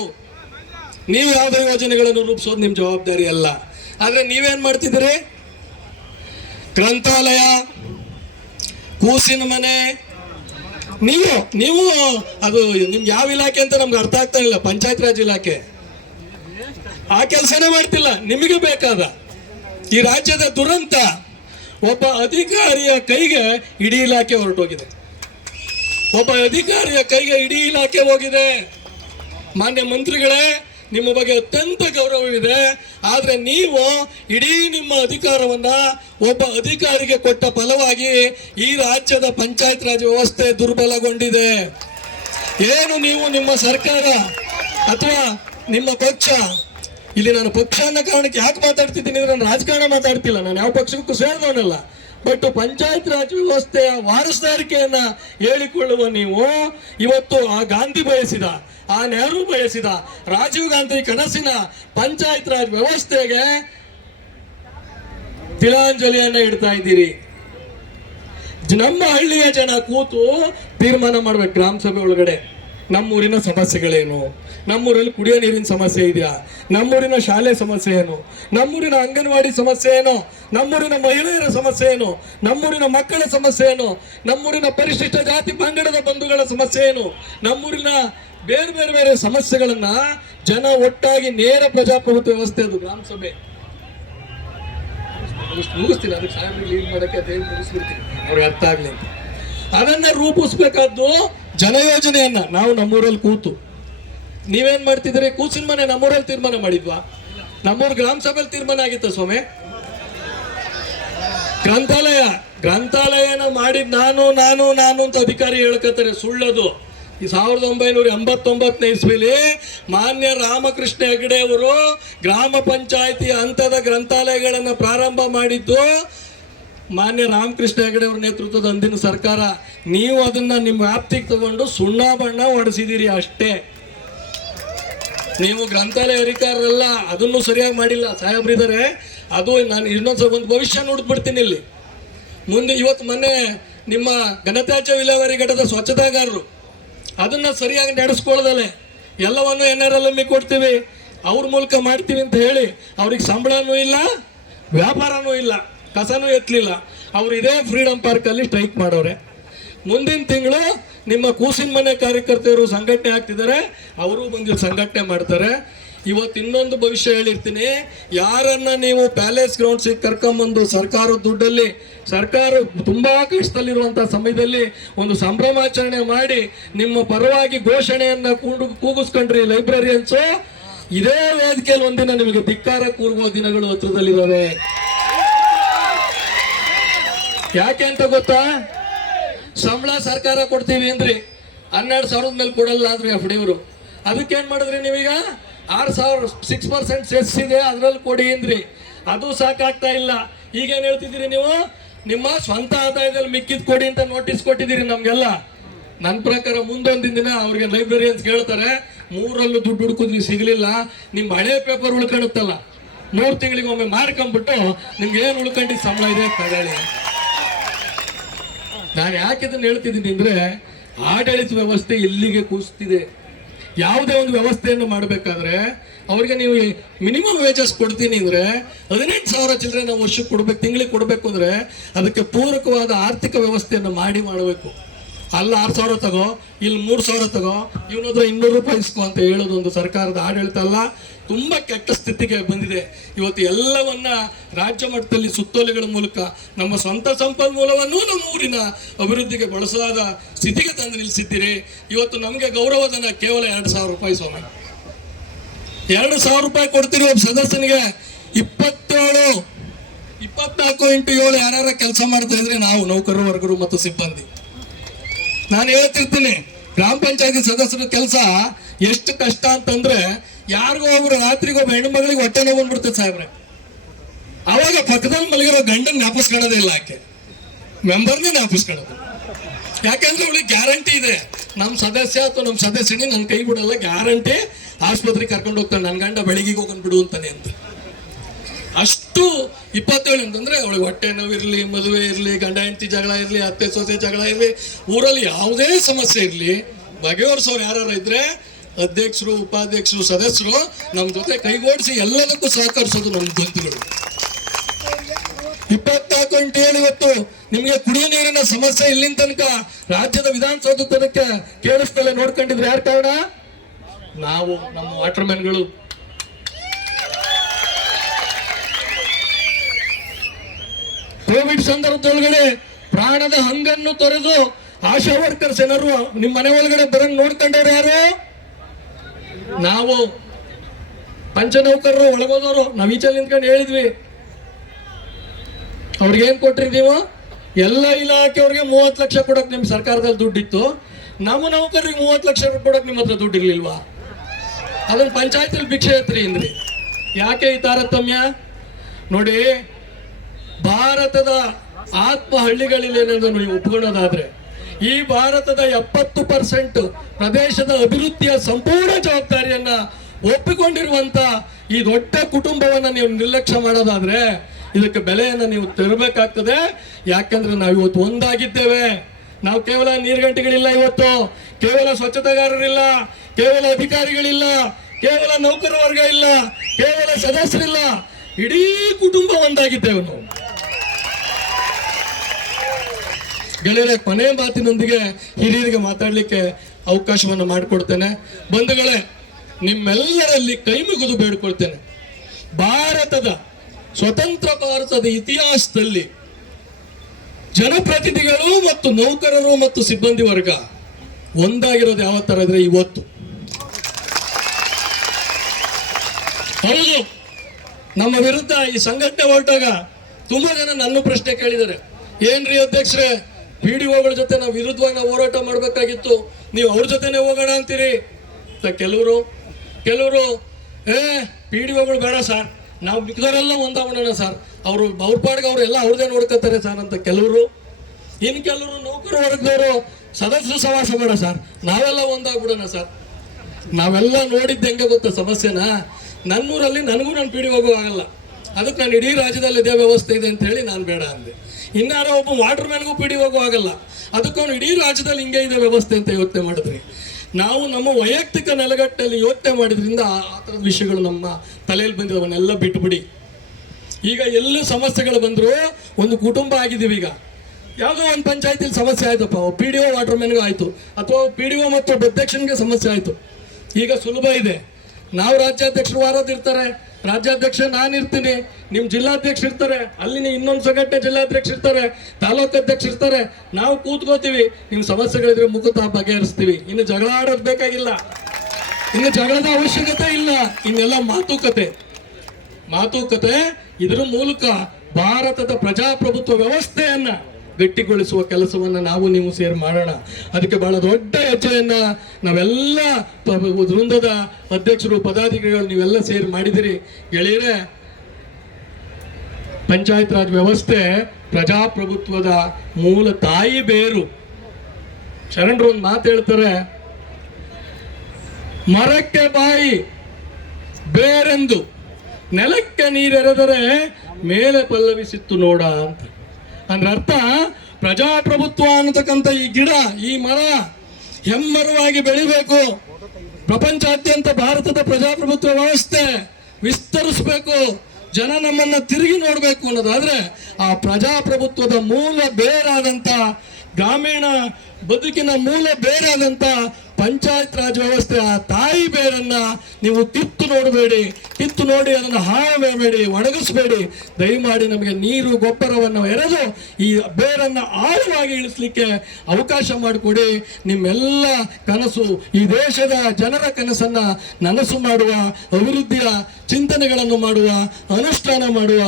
ನೀವು ಯಾವುದೇ ಯೋಜನೆಗಳನ್ನು ರೂಪಿಸೋದು ನಿಮ್ಮ ಜವಾಬ್ದಾರಿ ಅಲ್ಲ. ಆದ್ರೆ ನೀವೇನ್ ಮಾಡ್ತಿದ್ದೀರಿ? ಗ್ರಂಥಾಲಯ, ಕೂಸಿನ ಮನೆ, ನೀವು ಅದು ನಿಮ್ಗೆ ಯಾವ ಇಲಾಖೆ ಅಂತ ನಮ್ಗೆ ಅರ್ಥ ಆಗ್ತಾ ಇಲ್ಲ. ಪಂಚಾಯತ್ ರಾಜ್ ಇಲಾಖೆ ಆ ಕೆಲಸನೇ ಮಾಡ್ತಿಲ್ಲ. ನಿಮಗೆ ಬೇಕಾದ ಈ ರಾಜ್ಯದ ದುರಂತ, ಒಬ್ಬ ಅಧಿಕಾರಿಯ ಕೈಗೆ ಇಡೀ ಇಲಾಖೆ ಹೊರಟೋಗಿದೆ. ಒಬ್ಬ ಅಧಿಕಾರಿಯ ಕೈಗೆ ಇಡೀ ಇಲಾಖೆ ಹೋಗಿದೆ. ಮಾನ್ಯ ಮಂತ್ರಿಗಳೇ, ನಿಮ್ಮ ಬಗ್ಗೆ ಅತ್ಯಂತ ಗೌರವವಿದೆ. ಆದ್ರೆ ನೀವು ಇಡೀ ನಿಮ್ಮ ಅಧಿಕಾರವನ್ನ ಒಬ್ಬ ಅಧಿಕಾರಿಗೆ ಕೊಟ್ಟ ಫಲವಾಗಿ ಈ ರಾಜ್ಯದ ಪಂಚಾಯತ್ ರಾಜ್ ವ್ಯವಸ್ಥೆ ದುರ್ಬಲಗೊಂಡಿದೆ. ಏನು ನೀವು ನಿಮ್ಮ ಸರ್ಕಾರ ಅಥವಾ ನಿಮ್ಮ ಪಕ್ಷ, ಇಲ್ಲಿ ನಾನು ಪಕ್ಷ ಅನ್ನೋ ಕಾರಣಕ್ಕೆ ಯಾಕೆ ಮಾತಾಡ್ತಿದ್ದೀನಿ ಅಂದ್ರೆ ನಾನು ರಾಜಕಾರಣ ಮಾತಾಡ್ತಿಲ್ಲ, ನಾನು ಯಾವ ಪಕ್ಷಕ್ಕೂ ಸೇರಿದವನಲ್ಲ. ಬಟ್ ಪಂಚಾಯತ್ ರಾಜ್ ವ್ಯವಸ್ಥೆಯ ವಾರಸುದಾರಿಕೆಯನ್ನ ಹೇಳಿಕೊಳ್ಳುವ ನೀವು ಇವತ್ತು ಆ ಗಾಂಧಿ ಬಯಸಿದ, ಆ ನೆಹರು ಬಯಸಿದ, ರಾಜೀವ್ ಗಾಂಧಿ ಕನಸಿನ ಪಂಚಾಯತ್ ರಾಜ್ ವ್ಯವಸ್ಥೆಗೆ ತಿಲಾಂಜಲಿಯನ್ನ ಇಡ್ತಾ ಇದ್ದೀರಿ. ನಮ್ಮ ಹಳ್ಳಿಯ ಜನ ಕೂತು ತೀರ್ಮಾನ ಮಾಡ್ಬೇಕು ಗ್ರಾಮ ಸಭೆ ಒಳಗಡೆ, ನಮ್ಮೂರಿನ ಸಮಸ್ಯೆಗಳೇನು, ನಮ್ಮೂರಲ್ಲಿ ಕುಡಿಯೋ ನೀರಿನ ಸಮಸ್ಯೆ ಇದೆಯಾ, ನಮ್ಮೂರಿನ ಶಾಲೆ ಸಮಸ್ಯೆ ಏನು, ನಮ್ಮೂರಿನ ಅಂಗನವಾಡಿ ಸಮಸ್ಯೆ ಏನು, ನಮ್ಮೂರಿನ ಮಹಿಳೆಯರ ಸಮಸ್ಯೆ ಏನು, ನಮ್ಮೂರಿನ ಮಕ್ಕಳ ಸಮಸ್ಯೆ ಏನು, ನಮ್ಮೂರಿನ ಪರಿಶಿಷ್ಟ ಜಾತಿ ಪಂಗಡದ ಬಂಧುಗಳ ಸಮಸ್ಯೆ ಏನು, ನಮ್ಮೂರಿನ ಬೇರೆ ಬೇರೆ ಬೇರೆ ಸಮಸ್ಯೆಗಳನ್ನ ಜನ ಒಟ್ಟಾಗಿ ನೇರ ಪ್ರಜಾಪ್ರಭುತ್ವ ವ್ಯವಸ್ಥೆ ಅದು ಗ್ರಾಮ ಸಭೆ. ಮುಗಿಸ್ತೀನಿ, ಅದಕ್ಕೆ ಸಾಹೇಬ್ರಿಗೆ ಲೀಡ್ ಮಾಡಕ್ಕೆ ಅಂತ ಹೇಳಿ ಮುಗಿಸ್ಬಿಡ್ತೀನಿ, ಅವ್ರಿಗೆ ಅರ್ಥ ಆಗ್ಲಿ ಅಂತ. ಅದನ್ನ ರೂಪಿಸ್ಬೇಕಾದ್ದು ಜನಯೋಜನೆಯನ್ನ ನಾವು ನಮ್ಮೂರಲ್ಲಿ ಕೂತು. ನೀವೇನ್ ಮಾಡ್ತಿದ್ದೀರಿ? ಕೂಸಿನ ಮನೆ ನಮ್ಮೂರಲ್ಲಿ ತೀರ್ಮಾನ ಮಾಡಿದ್ವಾ? ನಮ್ಮೂರು ಗ್ರಾಮ ಸಭೆಯಲ್ಲಿ ತೀರ್ಮಾನ ಆಗಿತ್ತ ಸ್ವಾಮಿ? ಗ್ರಂಥಾಲಯನ ಮಾಡಿದ್ ನಾನು ನಾನು ನಾನು ಅಂತ ಅಧಿಕಾರಿ ಹೇಳ್ಕತ್ತಾರೆ, ಸುಳ್ಳದು. ಈ 1989ನೇ ಇಸ್ವಿಲಿ ಮಾನ್ಯ ರಾಮಕೃಷ್ಣ ಹೆಗಡೆ ಅವರು ಗ್ರಾಮ ಪಂಚಾಯಿತಿ ಹಂತದ ಗ್ರಂಥಾಲಯಗಳನ್ನು ಪ್ರಾರಂಭ ಮಾಡಿದ್ದು ಮಾನ್ಯ ರಾಮಕೃಷ್ಣ ಹೆಗಡೆ ಅವರ ನೇತೃತ್ವದ ಅಂದಿನ ಸರ್ಕಾರ. ನೀವು ಅದನ್ನ ನಿಮ್ಮ ವ್ಯಾಪ್ತಿಗೆ ತಗೊಂಡು ಸುಣ್ಣ ಬಣ್ಣ ಹೊಡೆಸಿದ್ದೀರಿ ಅಷ್ಟೇ. ನೀವು ಗ್ರಂಥಾಲಯ ಅಧಿಕಾರರಲ್ಲ, ಅದನ್ನು ಸರಿಯಾಗಿ ಮಾಡಿಲ್ಲ. ಸಾಹೇಬ್ರಿದ್ದಾರೆ, ಅದು ನಾನು ಇನ್ನೊಂದ್ಸಲ ಒಂದು ಭವಿಷ್ಯ ನೋಡ್ಬಿಡ್ತೀನಿ ಇಲ್ಲಿ ಮುಂದೆ. ಇವತ್ತು ಮೊನ್ನೆ ನಿಮ್ಮ ಘನತ್ಯಾಜ್ಯ ವಿಲೇವಾರಿ ಘಟಕದ ಸ್ವಚ್ಛತಾಗಾರರು ಅದನ್ನ ಸರಿಯಾಗಿ ನಡೆಸ್ಕೊಳ್ಳದಲ್ಲೇ ಎಲ್ಲವನ್ನು NRLM ಕೊಡ್ತೀವಿ, ಅವ್ರ ಮೂಲಕ ಮಾಡ್ತೀವಿ ಅಂತ ಹೇಳಿ ಅವ್ರಿಗೆ ಸಂಬಳನೂ ಇಲ್ಲ, ವ್ಯಾಪಾರನೂ ಇಲ್ಲ, ಕಸನೂ ಎತ್ತಲಿಲ್ಲ. ಅವ್ರು ಇದೇ ಫ್ರೀಡಮ್ ಪಾರ್ಕಲ್ಲಿ ಸ್ಟ್ರೈಕ್ ಮಾಡೋರೆ. ಮುಂದಿನ ತಿಂಗಳು ನಿಮ್ಮ ಕೂಸಿನ ಮನೆ ಕಾರ್ಯಕರ್ತರು ಸಂಘಟನೆ ಆಗ್ತಿದ್ದಾರೆ, ಅವರು ಬಂದು ಸಂಘಟನೆ ಮಾಡ್ತಾರೆ. ಇವತ್ತು ಇನ್ನೊಂದು ಭವಿಷ್ಯ ಹೇಳಿರ್ತೀನಿ, ಯಾರನ್ನ ನೀವು ಪ್ಯಾಲೇಸ್ ಗ್ರೌಂಡ್ಸಿಗೆ ಕರ್ಕೊಂಬಂದು ಸರ್ಕಾರದ ದುಡ್ಡಲ್ಲಿ, ಸರ್ಕಾರ ತುಂಬಾ ಕಷ್ಟದಲ್ಲಿರುವಂಥ ಸಮಯದಲ್ಲಿ ಒಂದು ಸಂಭ್ರಮಾಚರಣೆ ಮಾಡಿ ನಿಮ್ಮ ಪರವಾಗಿ ಘೋಷಣೆಯನ್ನ ಕೂಗಿಸ್ಕೊಂಡ್ರಿ ಲೈಬ್ರರಿಯನ್ಸು, ಇದೇ ವೇದಿಕೆಯಲ್ಲಿ ಒಂದಿನ ನಿಮಗೆ ಧಿಕ್ಕಾರ ಕೂರುವ ದಿನಗಳು ಹತ್ರದಲ್ಲಿದ್ದಾವೆ. ಯಾಕೆ ಅಂತ ಗೊತ್ತಾ? ಸಂಬಳ ಸರ್ಕಾರ ಕೊಡ್ತೀವಿ ಅಂದ್ರಿ, 12,000 ಮೇಲೆ ಕೊಡಲ್ಲ ಅಂದ್ರಿ ಎಫ್ ಡಿ ಅವರು. ಅದಕ್ಕೇನ್ ಮಾಡಿದ್ರಿ ನೀವೀಗ? 6,000 6% ಸೆಸ್ ಇದೆ, ಅದ್ರಲ್ಲಿ ಕೊಡಿ ಅಂದ್ರಿ. ಅದು ಸಾಕಾಗ್ತಾ ಇಲ್ಲ. ಈಗೇನ್ ಹೇಳ್ತಿದ್ದೀರಿ ನೀವು? ನಿಮ್ಮ ಸ್ವಂತ ಆದಾಯದಲ್ಲಿ ಮಿಕ್ಕಿದ್ ಕೊಡಿ ಅಂತ ನೋಟಿಸ್ ಕೊಟ್ಟಿದ್ದೀರಿ ನಮ್ಗೆಲ್ಲ. ನನ್ನ ಪ್ರಕಾರ ಮುಂದೊಂದಿನ ದಿನ ಅವ್ರಿಗೆ ಲೈಬ್ರರಿಯನ್ಸ್ ಕೇಳ್ತಾರೆ, 3ರಲ್ಲೂ ದುಡ್ಡು ಹುಡುಕಿದ್ವಿ ಸಿಗ್ಲಿಲ್ಲ, ನಿಮ್ ಹಳೆ ಪೇಪರ್ ಉಳ್ಕೊಳುತ್ತಲ್ಲ 3 ತಿಂಗಳಿಗೆ ಒಮ್ಮೆ ಮಾರ್ಕೊಂಡ್ಬಿಟ್ಟು ನಿಮ್ಗೆ ಏನ್ ಉಳ್ಕೊಂಡಿದ್ ಸಂಬಳ ಇದೆ ತಗೊಳ್ಳಿ. ನಾನು ಯಾಕೆ ಇದನ್ನ ಹೇಳ್ತಿದ್ದೀನಿ ಅಂದ್ರೆ, ಆಡಳಿತ ವ್ಯವಸ್ಥೆ ಇಲ್ಲಿಗೆ ಕೂಸ್ತಿದೆ. ಯಾವುದೇ ಒಂದು ವ್ಯವಸ್ಥೆಯನ್ನು ಮಾಡಬೇಕಾದ್ರೆ ಅವ್ರಿಗೆ ನೀವು ಮಿನಿಮಮ್ ವೇಜಸ್ ಕೊಡ್ತೀನಿ ಅಂದ್ರೆ 18,000 ಚಿಲ್ಲರೆ ನಾವು ವರ್ಷಕ್ಕೆ ಕೊಡ್ಬೇಕು, ತಿಂಗಳಿಗೆ ಕೊಡಬೇಕು ಅಂದ್ರೆ ಅದಕ್ಕೆ ಪೂರಕವಾದ ಆರ್ಥಿಕ ವ್ಯವಸ್ಥೆಯನ್ನು ಮಾಡಬೇಕು. ಅಲ್ಲ 6,000 ತಗೋ, ಇಲ್ಲಿ 3,000 ತಗೋ, ಇವನತ್ರ 200 ರೂಪಾಯಿ ಇಸ್ಕೋ ಅಂತ ಹೇಳೋದು ಒಂದು ಸರ್ಕಾರದ ಆಡಳಿತ ಅಲ್ಲ. ತುಂಬಾ ಕೆಟ್ಟ ಸ್ಥಿತಿಗೆ ಬಂದಿದೆ. ಇವತ್ತು ಎಲ್ಲವನ್ನ ರಾಜ್ಯ ಮಟ್ಟದಲ್ಲಿ ಸುತ್ತೋಲೆಗಳ ಮೂಲಕ ನಮ್ಮ ಸ್ವಂತ ಸಂಪನ್ಮೂಲವನ್ನು ನಮ್ಮ ಊರಿನ ಅಭಿವೃದ್ಧಿಗೆ ಬಳಸಲಾದ ಸ್ಥಿತಿಗೆ ತಂದು ನಿಲ್ಲಿಸಿದ್ದೀರಿ. ಇವತ್ತು ನಮಗೆ ಗೌರವಧನ ಕೇವಲ 2,000 ರೂಪಾಯಿ ಸ್ವಾಮಿ. 2,000 ರೂಪಾಯಿ ಕೊಡ್ತೀರಿ ಒಬ್ಬ ಸದಸ್ಯನಿಗೆ. 24 x 7 ಯಾರ ಕೆಲಸ ಮಾಡ್ತಾ ಇದ್ರೆ ನಾವು ನೌಕರರು, ವರ್ಗರು ಮತ್ತು ಸಿಬ್ಬಂದಿ. ನಾನು ಹೇಳ್ತಿರ್ತೀನಿ, ಗ್ರಾಮ ಪಂಚಾಯತಿ ಸದಸ್ಯರ ಕೆಲಸ ಎಷ್ಟು ಕಷ್ಟ ಅಂತಂದ್ರೆ, ಯಾರಿಗೋ ಒಬ್ರು ರಾತ್ರಿಗೊಬ್ಬ ಹೆಣ್ಣು ಮಗಳಿಗೆ ಹೊಟ್ಟೆ ನೋವು ಬಂದ್ಬಿಡ್ತದೆ ಸಾಹೇಬ್ರೆ. ಅವಾಗ ಪಕ್ಕದಲ್ಲಿ ಮಲಗಿರೋ ಗಂಡನ್ ಜ್ಞಾಪಿಸ್ಕೊಳ್ಳೋದೇ ಇಲ್ಲ, ಆಕೆ ಮೆಂಬರ್ನೇ ಜ್ಞಾಪಿಸ್ಕೊಳ್ಳೋದು. ಯಾಕಂದ್ರೆ ಅವಳಿಗೆ ಗ್ಯಾರಂಟಿ ಇದೆ, ನಮ್ಮ ಸದಸ್ಯ ಅಥವಾ ನಮ್ಮ ಸದಸ್ಯನಿ ನನ್ನ ಕೈ ಬಿಡಲ್ಲ, ಗ್ಯಾರಂಟಿ ಆಸ್ಪತ್ರೆಗೆ ಕರ್ಕೊಂಡು ಹೋಗ್ತಾನೆ, ನನ್ನ ಗಂಡ ಬೆಳಿಗ್ಗೆ ಹೋಗೋನ್ ಬಿಡು ಅಂತಾನೆ ಅಂತ. ಅಷ್ಟು 27 ಅಂತಂದ್ರೆ ಅವಳಿಗೆ ಹೊಟ್ಟೆ ನೋವು ಇರಲಿ, ಮದುವೆ ಇರಲಿ, ಗಂಡ ಹೆಂಡತಿ ಜಗಳ ಇರಲಿ, ಅತ್ತೆ ಸೊಸೆ ಜಗಳ ಇರಲಿ, ಊರಲ್ಲಿ ಯಾವುದೇ ಸಮಸ್ಯೆ ಇರಲಿ, ಬಗೆಹರಿಸೋರು ಯಾರು ಇದ್ರೆ ಅಧ್ಯಕ್ಷರು, ಉಪಾಧ್ಯಕ್ಷರು, ಸದಸ್ಯರು ನಮ್ಮ ಜೊತೆ ಕೈಗೂಡಿಸಿ ಎಲ್ಲದಕ್ಕೂ ಸಹಕರಿಸೋದು ನಮ್ಮ ಬಂಧುಗಳು. 24 x 7 ಇವತ್ತು ನಿಮಗೆ ಕುಡಿಯೋ ನೀರಿನ ಸಮಸ್ಯೆ ಇಲ್ಲಿನ ತನಕ ರಾಜ್ಯದ ವಿಧಾನಸೌಧ ತನಕ ಕೇಳಿಸ್ತಲೇ ನೋಡ್ಕೊಂಡಿದ್ರೆ ಯಾರು ಕಾರಣ? ನಾವು, ನಮ್ಮ ವಾಟರ್ ಮ್ಯಾನ್ಗಳು. ಕೋವಿಡ್ ಸಂದರ್ಭದೊಳಗಡೆ ಪ್ರಾಣದ ಹಂಗನ್ನು ತೊರೆದು ಆಶಾ ವರ್ಕರ್ಸ್ ಏನಾರು ನಿಮ್ಮ ಮನೆ ಒಳಗಡೆ ಬರಂಗ್ ನೋಡ್ಕೊಂಡವ್ರು ಯಾರು? ನಾವು. ಪಂಚನೌಕರರು ಒಳಗೋದವರು ನಾವು ಈಚಲ್ಲಿ ನಿಂತ್ಕೊಂಡು ಹೇಳಿದ್ವಿ, ಅವ್ರಿಗೇನ್ ಕೊಟ್ರಿ ನೀವು? ಎಲ್ಲ ಇಲಾಖೆಯವ್ರಿಗೆ 30 ಲಕ್ಷ ಕೊಡಕ್ ನಿಮ್ ಸರ್ಕಾರದಲ್ಲಿ ದುಡ್ಡಿತ್ತು, ನಮ್ಮ ನೌಕರರಿಗೆ 30 ಲಕ್ಷ ಕೊಡಕ್ ನಿಮ್ಮ ಹತ್ರ ದುಡ್ಡು ಇರ್ಲಿಲ್ವಾ? ಅದನ್ನ ಪಂಚಾಯತಿಯಲ್ಲಿ ಭಿಕ್ಷೆ ಎತ್ರಿ ಅಂದ್ರಿ. ಯಾಕೆ ಈ ತಾರತಮ್ಯ? ನೋಡಿ, ಭಾರತದ ಆತ್ಮ ಹಳ್ಳಿಗಳಲ್ಲಿ ಏನಾದ್ರು ನೀವು ಒಪ್ಕೊಳ್ಳೋದಾದ್ರೆ, ಈ ಭಾರತದ 70% ಪ್ರದೇಶದ ಅಭಿವೃದ್ಧಿಯ ಸಂಪೂರ್ಣ ಜವಾಬ್ದಾರಿಯನ್ನ ಒಪ್ಪಿಕೊಂಡಿರುವಂತ ಈ ದೊಡ್ಡ ಕುಟುಂಬವನ್ನ ನೀವು ನಿರ್ಲಕ್ಷ್ಯ ಮಾಡೋದಾದ್ರೆ ಇದಕ್ಕೆ ಬೆಲೆಯನ್ನ ನೀವು ತರಬೇಕಾಗ್ತದೆ. ಯಾಕಂದ್ರೆ ನಾವು ಇವತ್ತು ಒಂದಾಗಿದ್ದೇವೆ. ನಾವು ಕೇವಲ ನೀರ್ಗಂಟೆಗಳಿಲ್ಲ, ಇವತ್ತು ಕೇವಲ ಸ್ವಚ್ಛತೆಗಾರರಿಲ್ಲ, ಕೇವಲ ಅಧಿಕಾರಿಗಳಿಲ್ಲ, ಕೇವಲ ನೌಕರ ವರ್ಗ ಇಲ್ಲ, ಕೇವಲ ಸದಸ್ಯರಿಲ್ಲ, ಇಡೀ ಕುಟುಂಬ ಒಂದಾಗಿದ್ದೇವೆ ನಾವು. ಗೆಳೆಯರೆ, ಕೊನೆ ಮಾತಿನೊಂದಿಗೆ ಹಿರಿಯರಿಗೆ ಮಾತಾಡಲಿಕ್ಕೆ ಅವಕಾಶವನ್ನು ಮಾಡಿಕೊಡ್ತೇನೆ. ಬಂಧುಗಳೇ, ನಿಮ್ಮೆಲ್ಲರಲ್ಲಿ ಕೈ ಮುಗಿದು ಬೇಡಿಕೊಳ್ತೇನೆ, ಸ್ವತಂತ್ರ ಭಾರತದ ಇತಿಹಾಸದಲ್ಲಿ ಜನಪ್ರತಿನಿಧಿಗಳು ಮತ್ತು ನೌಕರರು ಮತ್ತು ಸಿಬ್ಬಂದಿ ವರ್ಗ ಒಂದಾಗಿರೋದು ಯಾವ ತರ ಇದ್ರೆ ಇವತ್ತು. ಹೌದು, ನಮ್ಮ ವಿರುದ್ಧ ಈ ಸಂಘಟನೆ ಹೊರಟಾಗ ತುಂಬಾ ಜನ ನನ್ನ ಪ್ರಶ್ನೆ ಕೇಳಿದ್ದಾರೆ, ಏನ್ರಿ ಅಧ್ಯಕ್ಷರೇ, PDOಗಳ ಜೊತೆ ನಾವು ವಿರುದ್ಧವಾಗಿ ನಾವು ಹೋರಾಟ ಮಾಡಬೇಕಾಗಿತ್ತು, ನೀವು ಅವ್ರ ಜೊತೆನೆ ಹೋಗೋಣ ಅಂತೀರಿ. ಕೆಲವರು PDOಗಳು ಬೇಡ ಸರ್, ನಾವು ಮಿಕ್ಕದವರೆಲ್ಲ ಒಂದಾಗೋಣ ಸರ್, ಅವ್ರ ಪಾಡ್ಗೆ ಅವರೆಲ್ಲ ಅವ್ರದೇ ನೋಡ್ಕೋತಾರೆ ಸರ್ ಅಂತ ಕೆಲವರು. ಇನ್ನು ಕೆಲವರು ನೌಕರ ವರ್ಗದವರು ಸದಸ್ಯರು ಸವಾಸ ಬೇಡ ಸರ್, ನಾವೆಲ್ಲ ಒಂದಾಗ್ಬಿಡೋಣ ಸರ್. ನಾವೆಲ್ಲ ನೋಡಿದ್ದು ಹೆಂಗೆ ಗೊತ್ತಾ ಸಮಸ್ಯೆನ? ನನ್ನೂರಲ್ಲಿ ನನಗೂ ನಾನು PDOಗೂ ಆಗಲ್ಲ, ಅದಕ್ಕೆ ನಾನು ಇಡೀ ರಾಜ್ಯದಲ್ಲಿ ಇದೇ ವ್ಯವಸ್ಥೆ ಇದೆ ಅಂತ ಹೇಳಿ ನಾನು ಬೇಡ ಅಂದೆ. ಇನ್ನಾರೋ ಒಬ್ಬ ವಾಟರ್ ಮ್ಯಾನ್ಗೂ PDOಗೂ ಆಗಲ್ಲ, ಅದಕ್ಕೆ ಅವ್ನು ಇಡೀ ರಾಜ್ಯದಲ್ಲಿ ಹಿಂಗೆ ಇದೆ ವ್ಯವಸ್ಥೆ ಅಂತ ಯೋಚನೆ ಮಾಡಿದ್ರಿ. ನಾವು ನಮ್ಮ ವೈಯಕ್ತಿಕ ನೆಲಗಟ್ಟಲ್ಲಿ ಯೋಚನೆ ಮಾಡಿದ್ರಿಂದ ಆ ಥರದ ವಿಷಯಗಳು ನಮ್ಮ ತಲೆಯಲ್ಲಿ ಬಂದಿದ್ದವನ್ನೆಲ್ಲ ಬಿಟ್ಬಿಡಿ. ಈಗ ಎಲ್ಲ ಸಮಸ್ಯೆಗಳು ಬಂದರೂ ಒಂದು ಕುಟುಂಬ ಆಗಿದ್ದೀವಿ. ಈಗ ಯಾವುದೋ ಒಂದು ಪಂಚಾಯತಿಲಿ ಸಮಸ್ಯೆ ಆಯ್ತಪ್ಪ, PDO ವಾಟರ್ ಮ್ಯಾನ್ಗೂ ಆಯಿತು, ಅಥವಾ PDO ಮತ್ತು ಅಧ್ಯಕ್ಷನಿಗೆ ಸಮಸ್ಯೆ ಆಯಿತು. ಈಗ ಸುಲಭ ಇದೆ, ನಾವು ರಾಜ್ಯಾಧ್ಯಕ್ಷರು ವಾರದ ಇರ್ತಾರೆ, ರಾಜ್ಯಾಧ್ಯಕ್ಷ ನಾನಿರ್ತೀನಿ, ನಿಮ್ಮ ಜಿಲ್ಲಾಧ್ಯಕ್ಷ ಇರ್ತಾರೆ, ಅಲ್ಲಿನ ಇನ್ನೊಂದು ಸಂಘಟನೆ ಜಿಲ್ಲಾಧ್ಯಕ್ಷ ಇರ್ತಾರೆ, ತಾಲೂಕು ಅಧ್ಯಕ್ಷ ಇರ್ತಾರೆ. ನಾವು ಕೂತ್ಕೋತೀವಿ, ನಿಮ್ಮ ಸಮಸ್ಯೆಗಳಿದ್ರೆ ಮುಖತಃ ಬಗೆಹರಿಸ್ತೀವಿ. ಇನ್ನು ಜಗಳ ಆಡೋದು ಬೇಕಾಗಿಲ್ಲ, ಇನ್ನು ಜಗಳದ ಅವಶ್ಯಕತೆ ಇಲ್ಲ. ಇನ್ನೆಲ್ಲ ಮಾತುಕತೆ ಇದರ ಮೂಲಕ ಭಾರತದ ಪ್ರಜಾಪ್ರಭುತ್ವ ವ್ಯವಸ್ಥೆಯನ್ನ ಗಟ್ಟಿಗೊಳಿಸುವ ಕೆಲಸವನ್ನ ನಾವು ನೀವು ಸೇರಿ ಮಾಡೋಣ. ಅದಕ್ಕೆ ಬಹಳ ದೊಡ್ಡ ಹೆಜ್ಜೆಯನ್ನ ನಾವೆಲ್ಲ ವೃಂದದ ಅಧ್ಯಕ್ಷರು, ಪದಾಧಿಕಾರಿಗಳು ನೀವೆಲ್ಲ ಸೇರಿ ಮಾಡಿದಿರಿ ಗೆಳೆಯರೇ. ಪಂಚಾಯತ್ ರಾಜ್ ವ್ಯವಸ್ಥೆ ಪ್ರಜಾಪ್ರಭುತ್ವದ ಮೂಲ ತಾಯಿ ಬೇರು. ಶರಣರು ಒಂದು ಮಾತು ಹೇಳ್ತಾರೆ, ಮರಕ್ಕೆ ಬಾಯಿ ಬೇರೆಂದು ನೆಲಕ್ಕೆ ನೀರೆರೆದರೆ ಮೇಲೆ ಪಲ್ಲವಿಸಿತ್ತು ನೋಡ ಅಂತ. ಅಂದ್ರೆ ಅರ್ಥ, ಪ್ರಜಾಪ್ರಭುತ್ವ ಅನ್ನತಕ್ಕಂಥ ಈ ಗಿಡ, ಈ ಮರ ಹೆಮ್ಮರವಾಗಿ ಬೆಳಿಬೇಕು. ಪ್ರಪಂಚಾದ್ಯಂತ ಭಾರತದ ಪ್ರಜಾಪ್ರಭುತ್ವ ವ್ಯವಸ್ಥೆ ವಿಸ್ತರಿಸಬೇಕು, ಜನ ನಮ್ಮನ್ನ ತಿರುಗಿ ನೋಡಬೇಕು ಅನ್ನೋದಾದ್ರೆ ಆ ಪ್ರಜಾಪ್ರಭುತ್ವದ ಮೂಲ ಬೇರಾದಂಥ, ಗ್ರಾಮೀಣ ಬದುಕಿನ ಮೂಲ ಬೇರಾದಂಥ ಪಂಚಾಯತ್ ರಾಜ್ ವ್ಯವಸ್ಥೆ ಆ ತಾಯಿ ಬೇರನ್ನ ನೀವು ಕಿತ್ತು ನೋಡಿ ಅದನ್ನು ಹಾಳು ಮಾಡಬೇಡಿ, ಒಣಗಿಸಬೇಡಿ. ದಯಮಾಡಿ ನಮಗೆ ನೀರು ಗೊಬ್ಬರವನ್ನು ಎರೆದು ಈ ಬೇರನ್ನು ಆಳವಾಗಿ ಇಳಿಸ್ಲಿಕ್ಕೆ ಅವಕಾಶ ಮಾಡಿಕೊಡಿ. ನಿಮ್ಮೆಲ್ಲ ಕನಸು, ಈ ದೇಶದ ಜನರ ಕನಸನ್ನ ನನಸು ಮಾಡುವ, ಅಭಿವೃದ್ಧಿಯ ಚಿಂತನೆಗಳನ್ನು ಮಾಡುವ, ಅನುಷ್ಠಾನ ಮಾಡುವ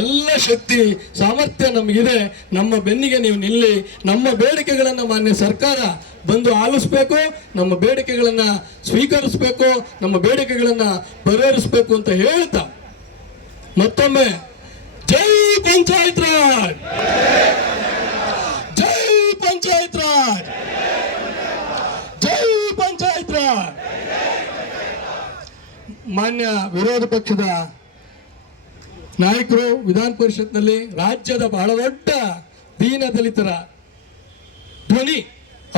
ಎಲ್ಲ ಶಕ್ತಿ ಸಾಮರ್ಥ್ಯ ನಮಗಿದೆ. ನಮ್ಮ ಬೆನ್ನಿಗೆ ನೀವು ನಿಲ್ಲಿ. ನಮ್ಮ ಬೇಡಿಕೆಗಳನ್ನು ಮಾನ್ಯ ಸರ್ಕಾರ ಬಂದು ಆಲಿಸ್ಬೇಕು, ನಮ್ಮ ಬೇಡಿಕೆಗಳನ್ನ ಸ್ವೀಕರಿಸಬೇಕು, ನಮ್ಮ ಬೇಡಿಕೆಗಳನ್ನ ಪರಿಹರಿಸಬೇಕು ಅಂತ ಹೇಳ್ತಾ ಮತ್ತೊಮ್ಮೆ ಜೈ ಪಂಚಾಯತ್ ರಾಜ್, ಜೈ ಪಂಚಾಯತ್ ರಾಜ್, ಜೈ ಪಂಚಾಯತ್ ರಾಜ್. ಮಾನ್ಯ ವಿರೋಧ ಪಕ್ಷದ ನಾಯಕರು ವಿಧಾನ ಪರಿಷತ್ನಲ್ಲಿ ರಾಜ್ಯದ ಬಹಳ ದೊಡ್ಡ ದೀನ ದಲಿತರ ಧ್ವನಿ,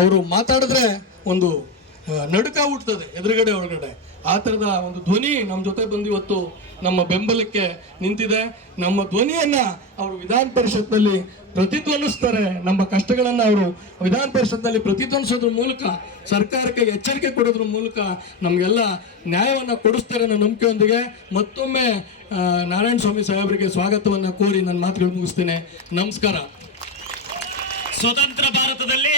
ಅವರು ಮಾತಾಡಿದ್ರೆ ಒಂದು ನಡುಕ ಹುಟ್ಟುತ್ತದೆ ಎದುರುಗಡೆ ಒಳಗಡೆ. ಆ ಥರದ ಒಂದು ಧ್ವನಿ ನಮ್ಮ ಜೊತೆ ಬಂದು ಇವತ್ತು ನಮ್ಮ ಬೆಂಬಲಕ್ಕೆ ನಿಂತಿದೆ. ನಮ್ಮ ಧ್ವನಿಯನ್ನ ಅವರು ವಿಧಾನ ಪರಿಷತ್ನಲ್ಲಿ ಪ್ರತಿಧ್ವನಿಸ್ತಾರೆ. ನಮ್ಮ ಕಷ್ಟಗಳನ್ನು ಅವರು ವಿಧಾನ ಪರಿಷತ್ನಲ್ಲಿ ಪ್ರತಿಧ್ವನಿಸೋದ್ರ ಮೂಲಕ, ಸರ್ಕಾರಕ್ಕೆ ಎಚ್ಚರಿಕೆ ಕೊಡೋದ್ರ ಮೂಲಕ ನಮಗೆಲ್ಲ ನ್ಯಾಯವನ್ನು ಕೊಡಿಸ್ತಾರೆ ಅನ್ನೋ ನಂಬಿಕೆಯೊಂದಿಗೆ ಮತ್ತೊಮ್ಮೆ ನಾರಾಯಣ ಸ್ವಾಮಿ ಸಾಹೇಬರಿಗೆ ಸ್ವಾಗತವನ್ನು ಕೋರಿ ನನ್ನ ಮಾತುಗಳು ಮುಗಿಸ್ತೇನೆ. ನಮಸ್ಕಾರ. ಸ್ವತಂತ್ರ ಭಾರತದಲ್ಲಿ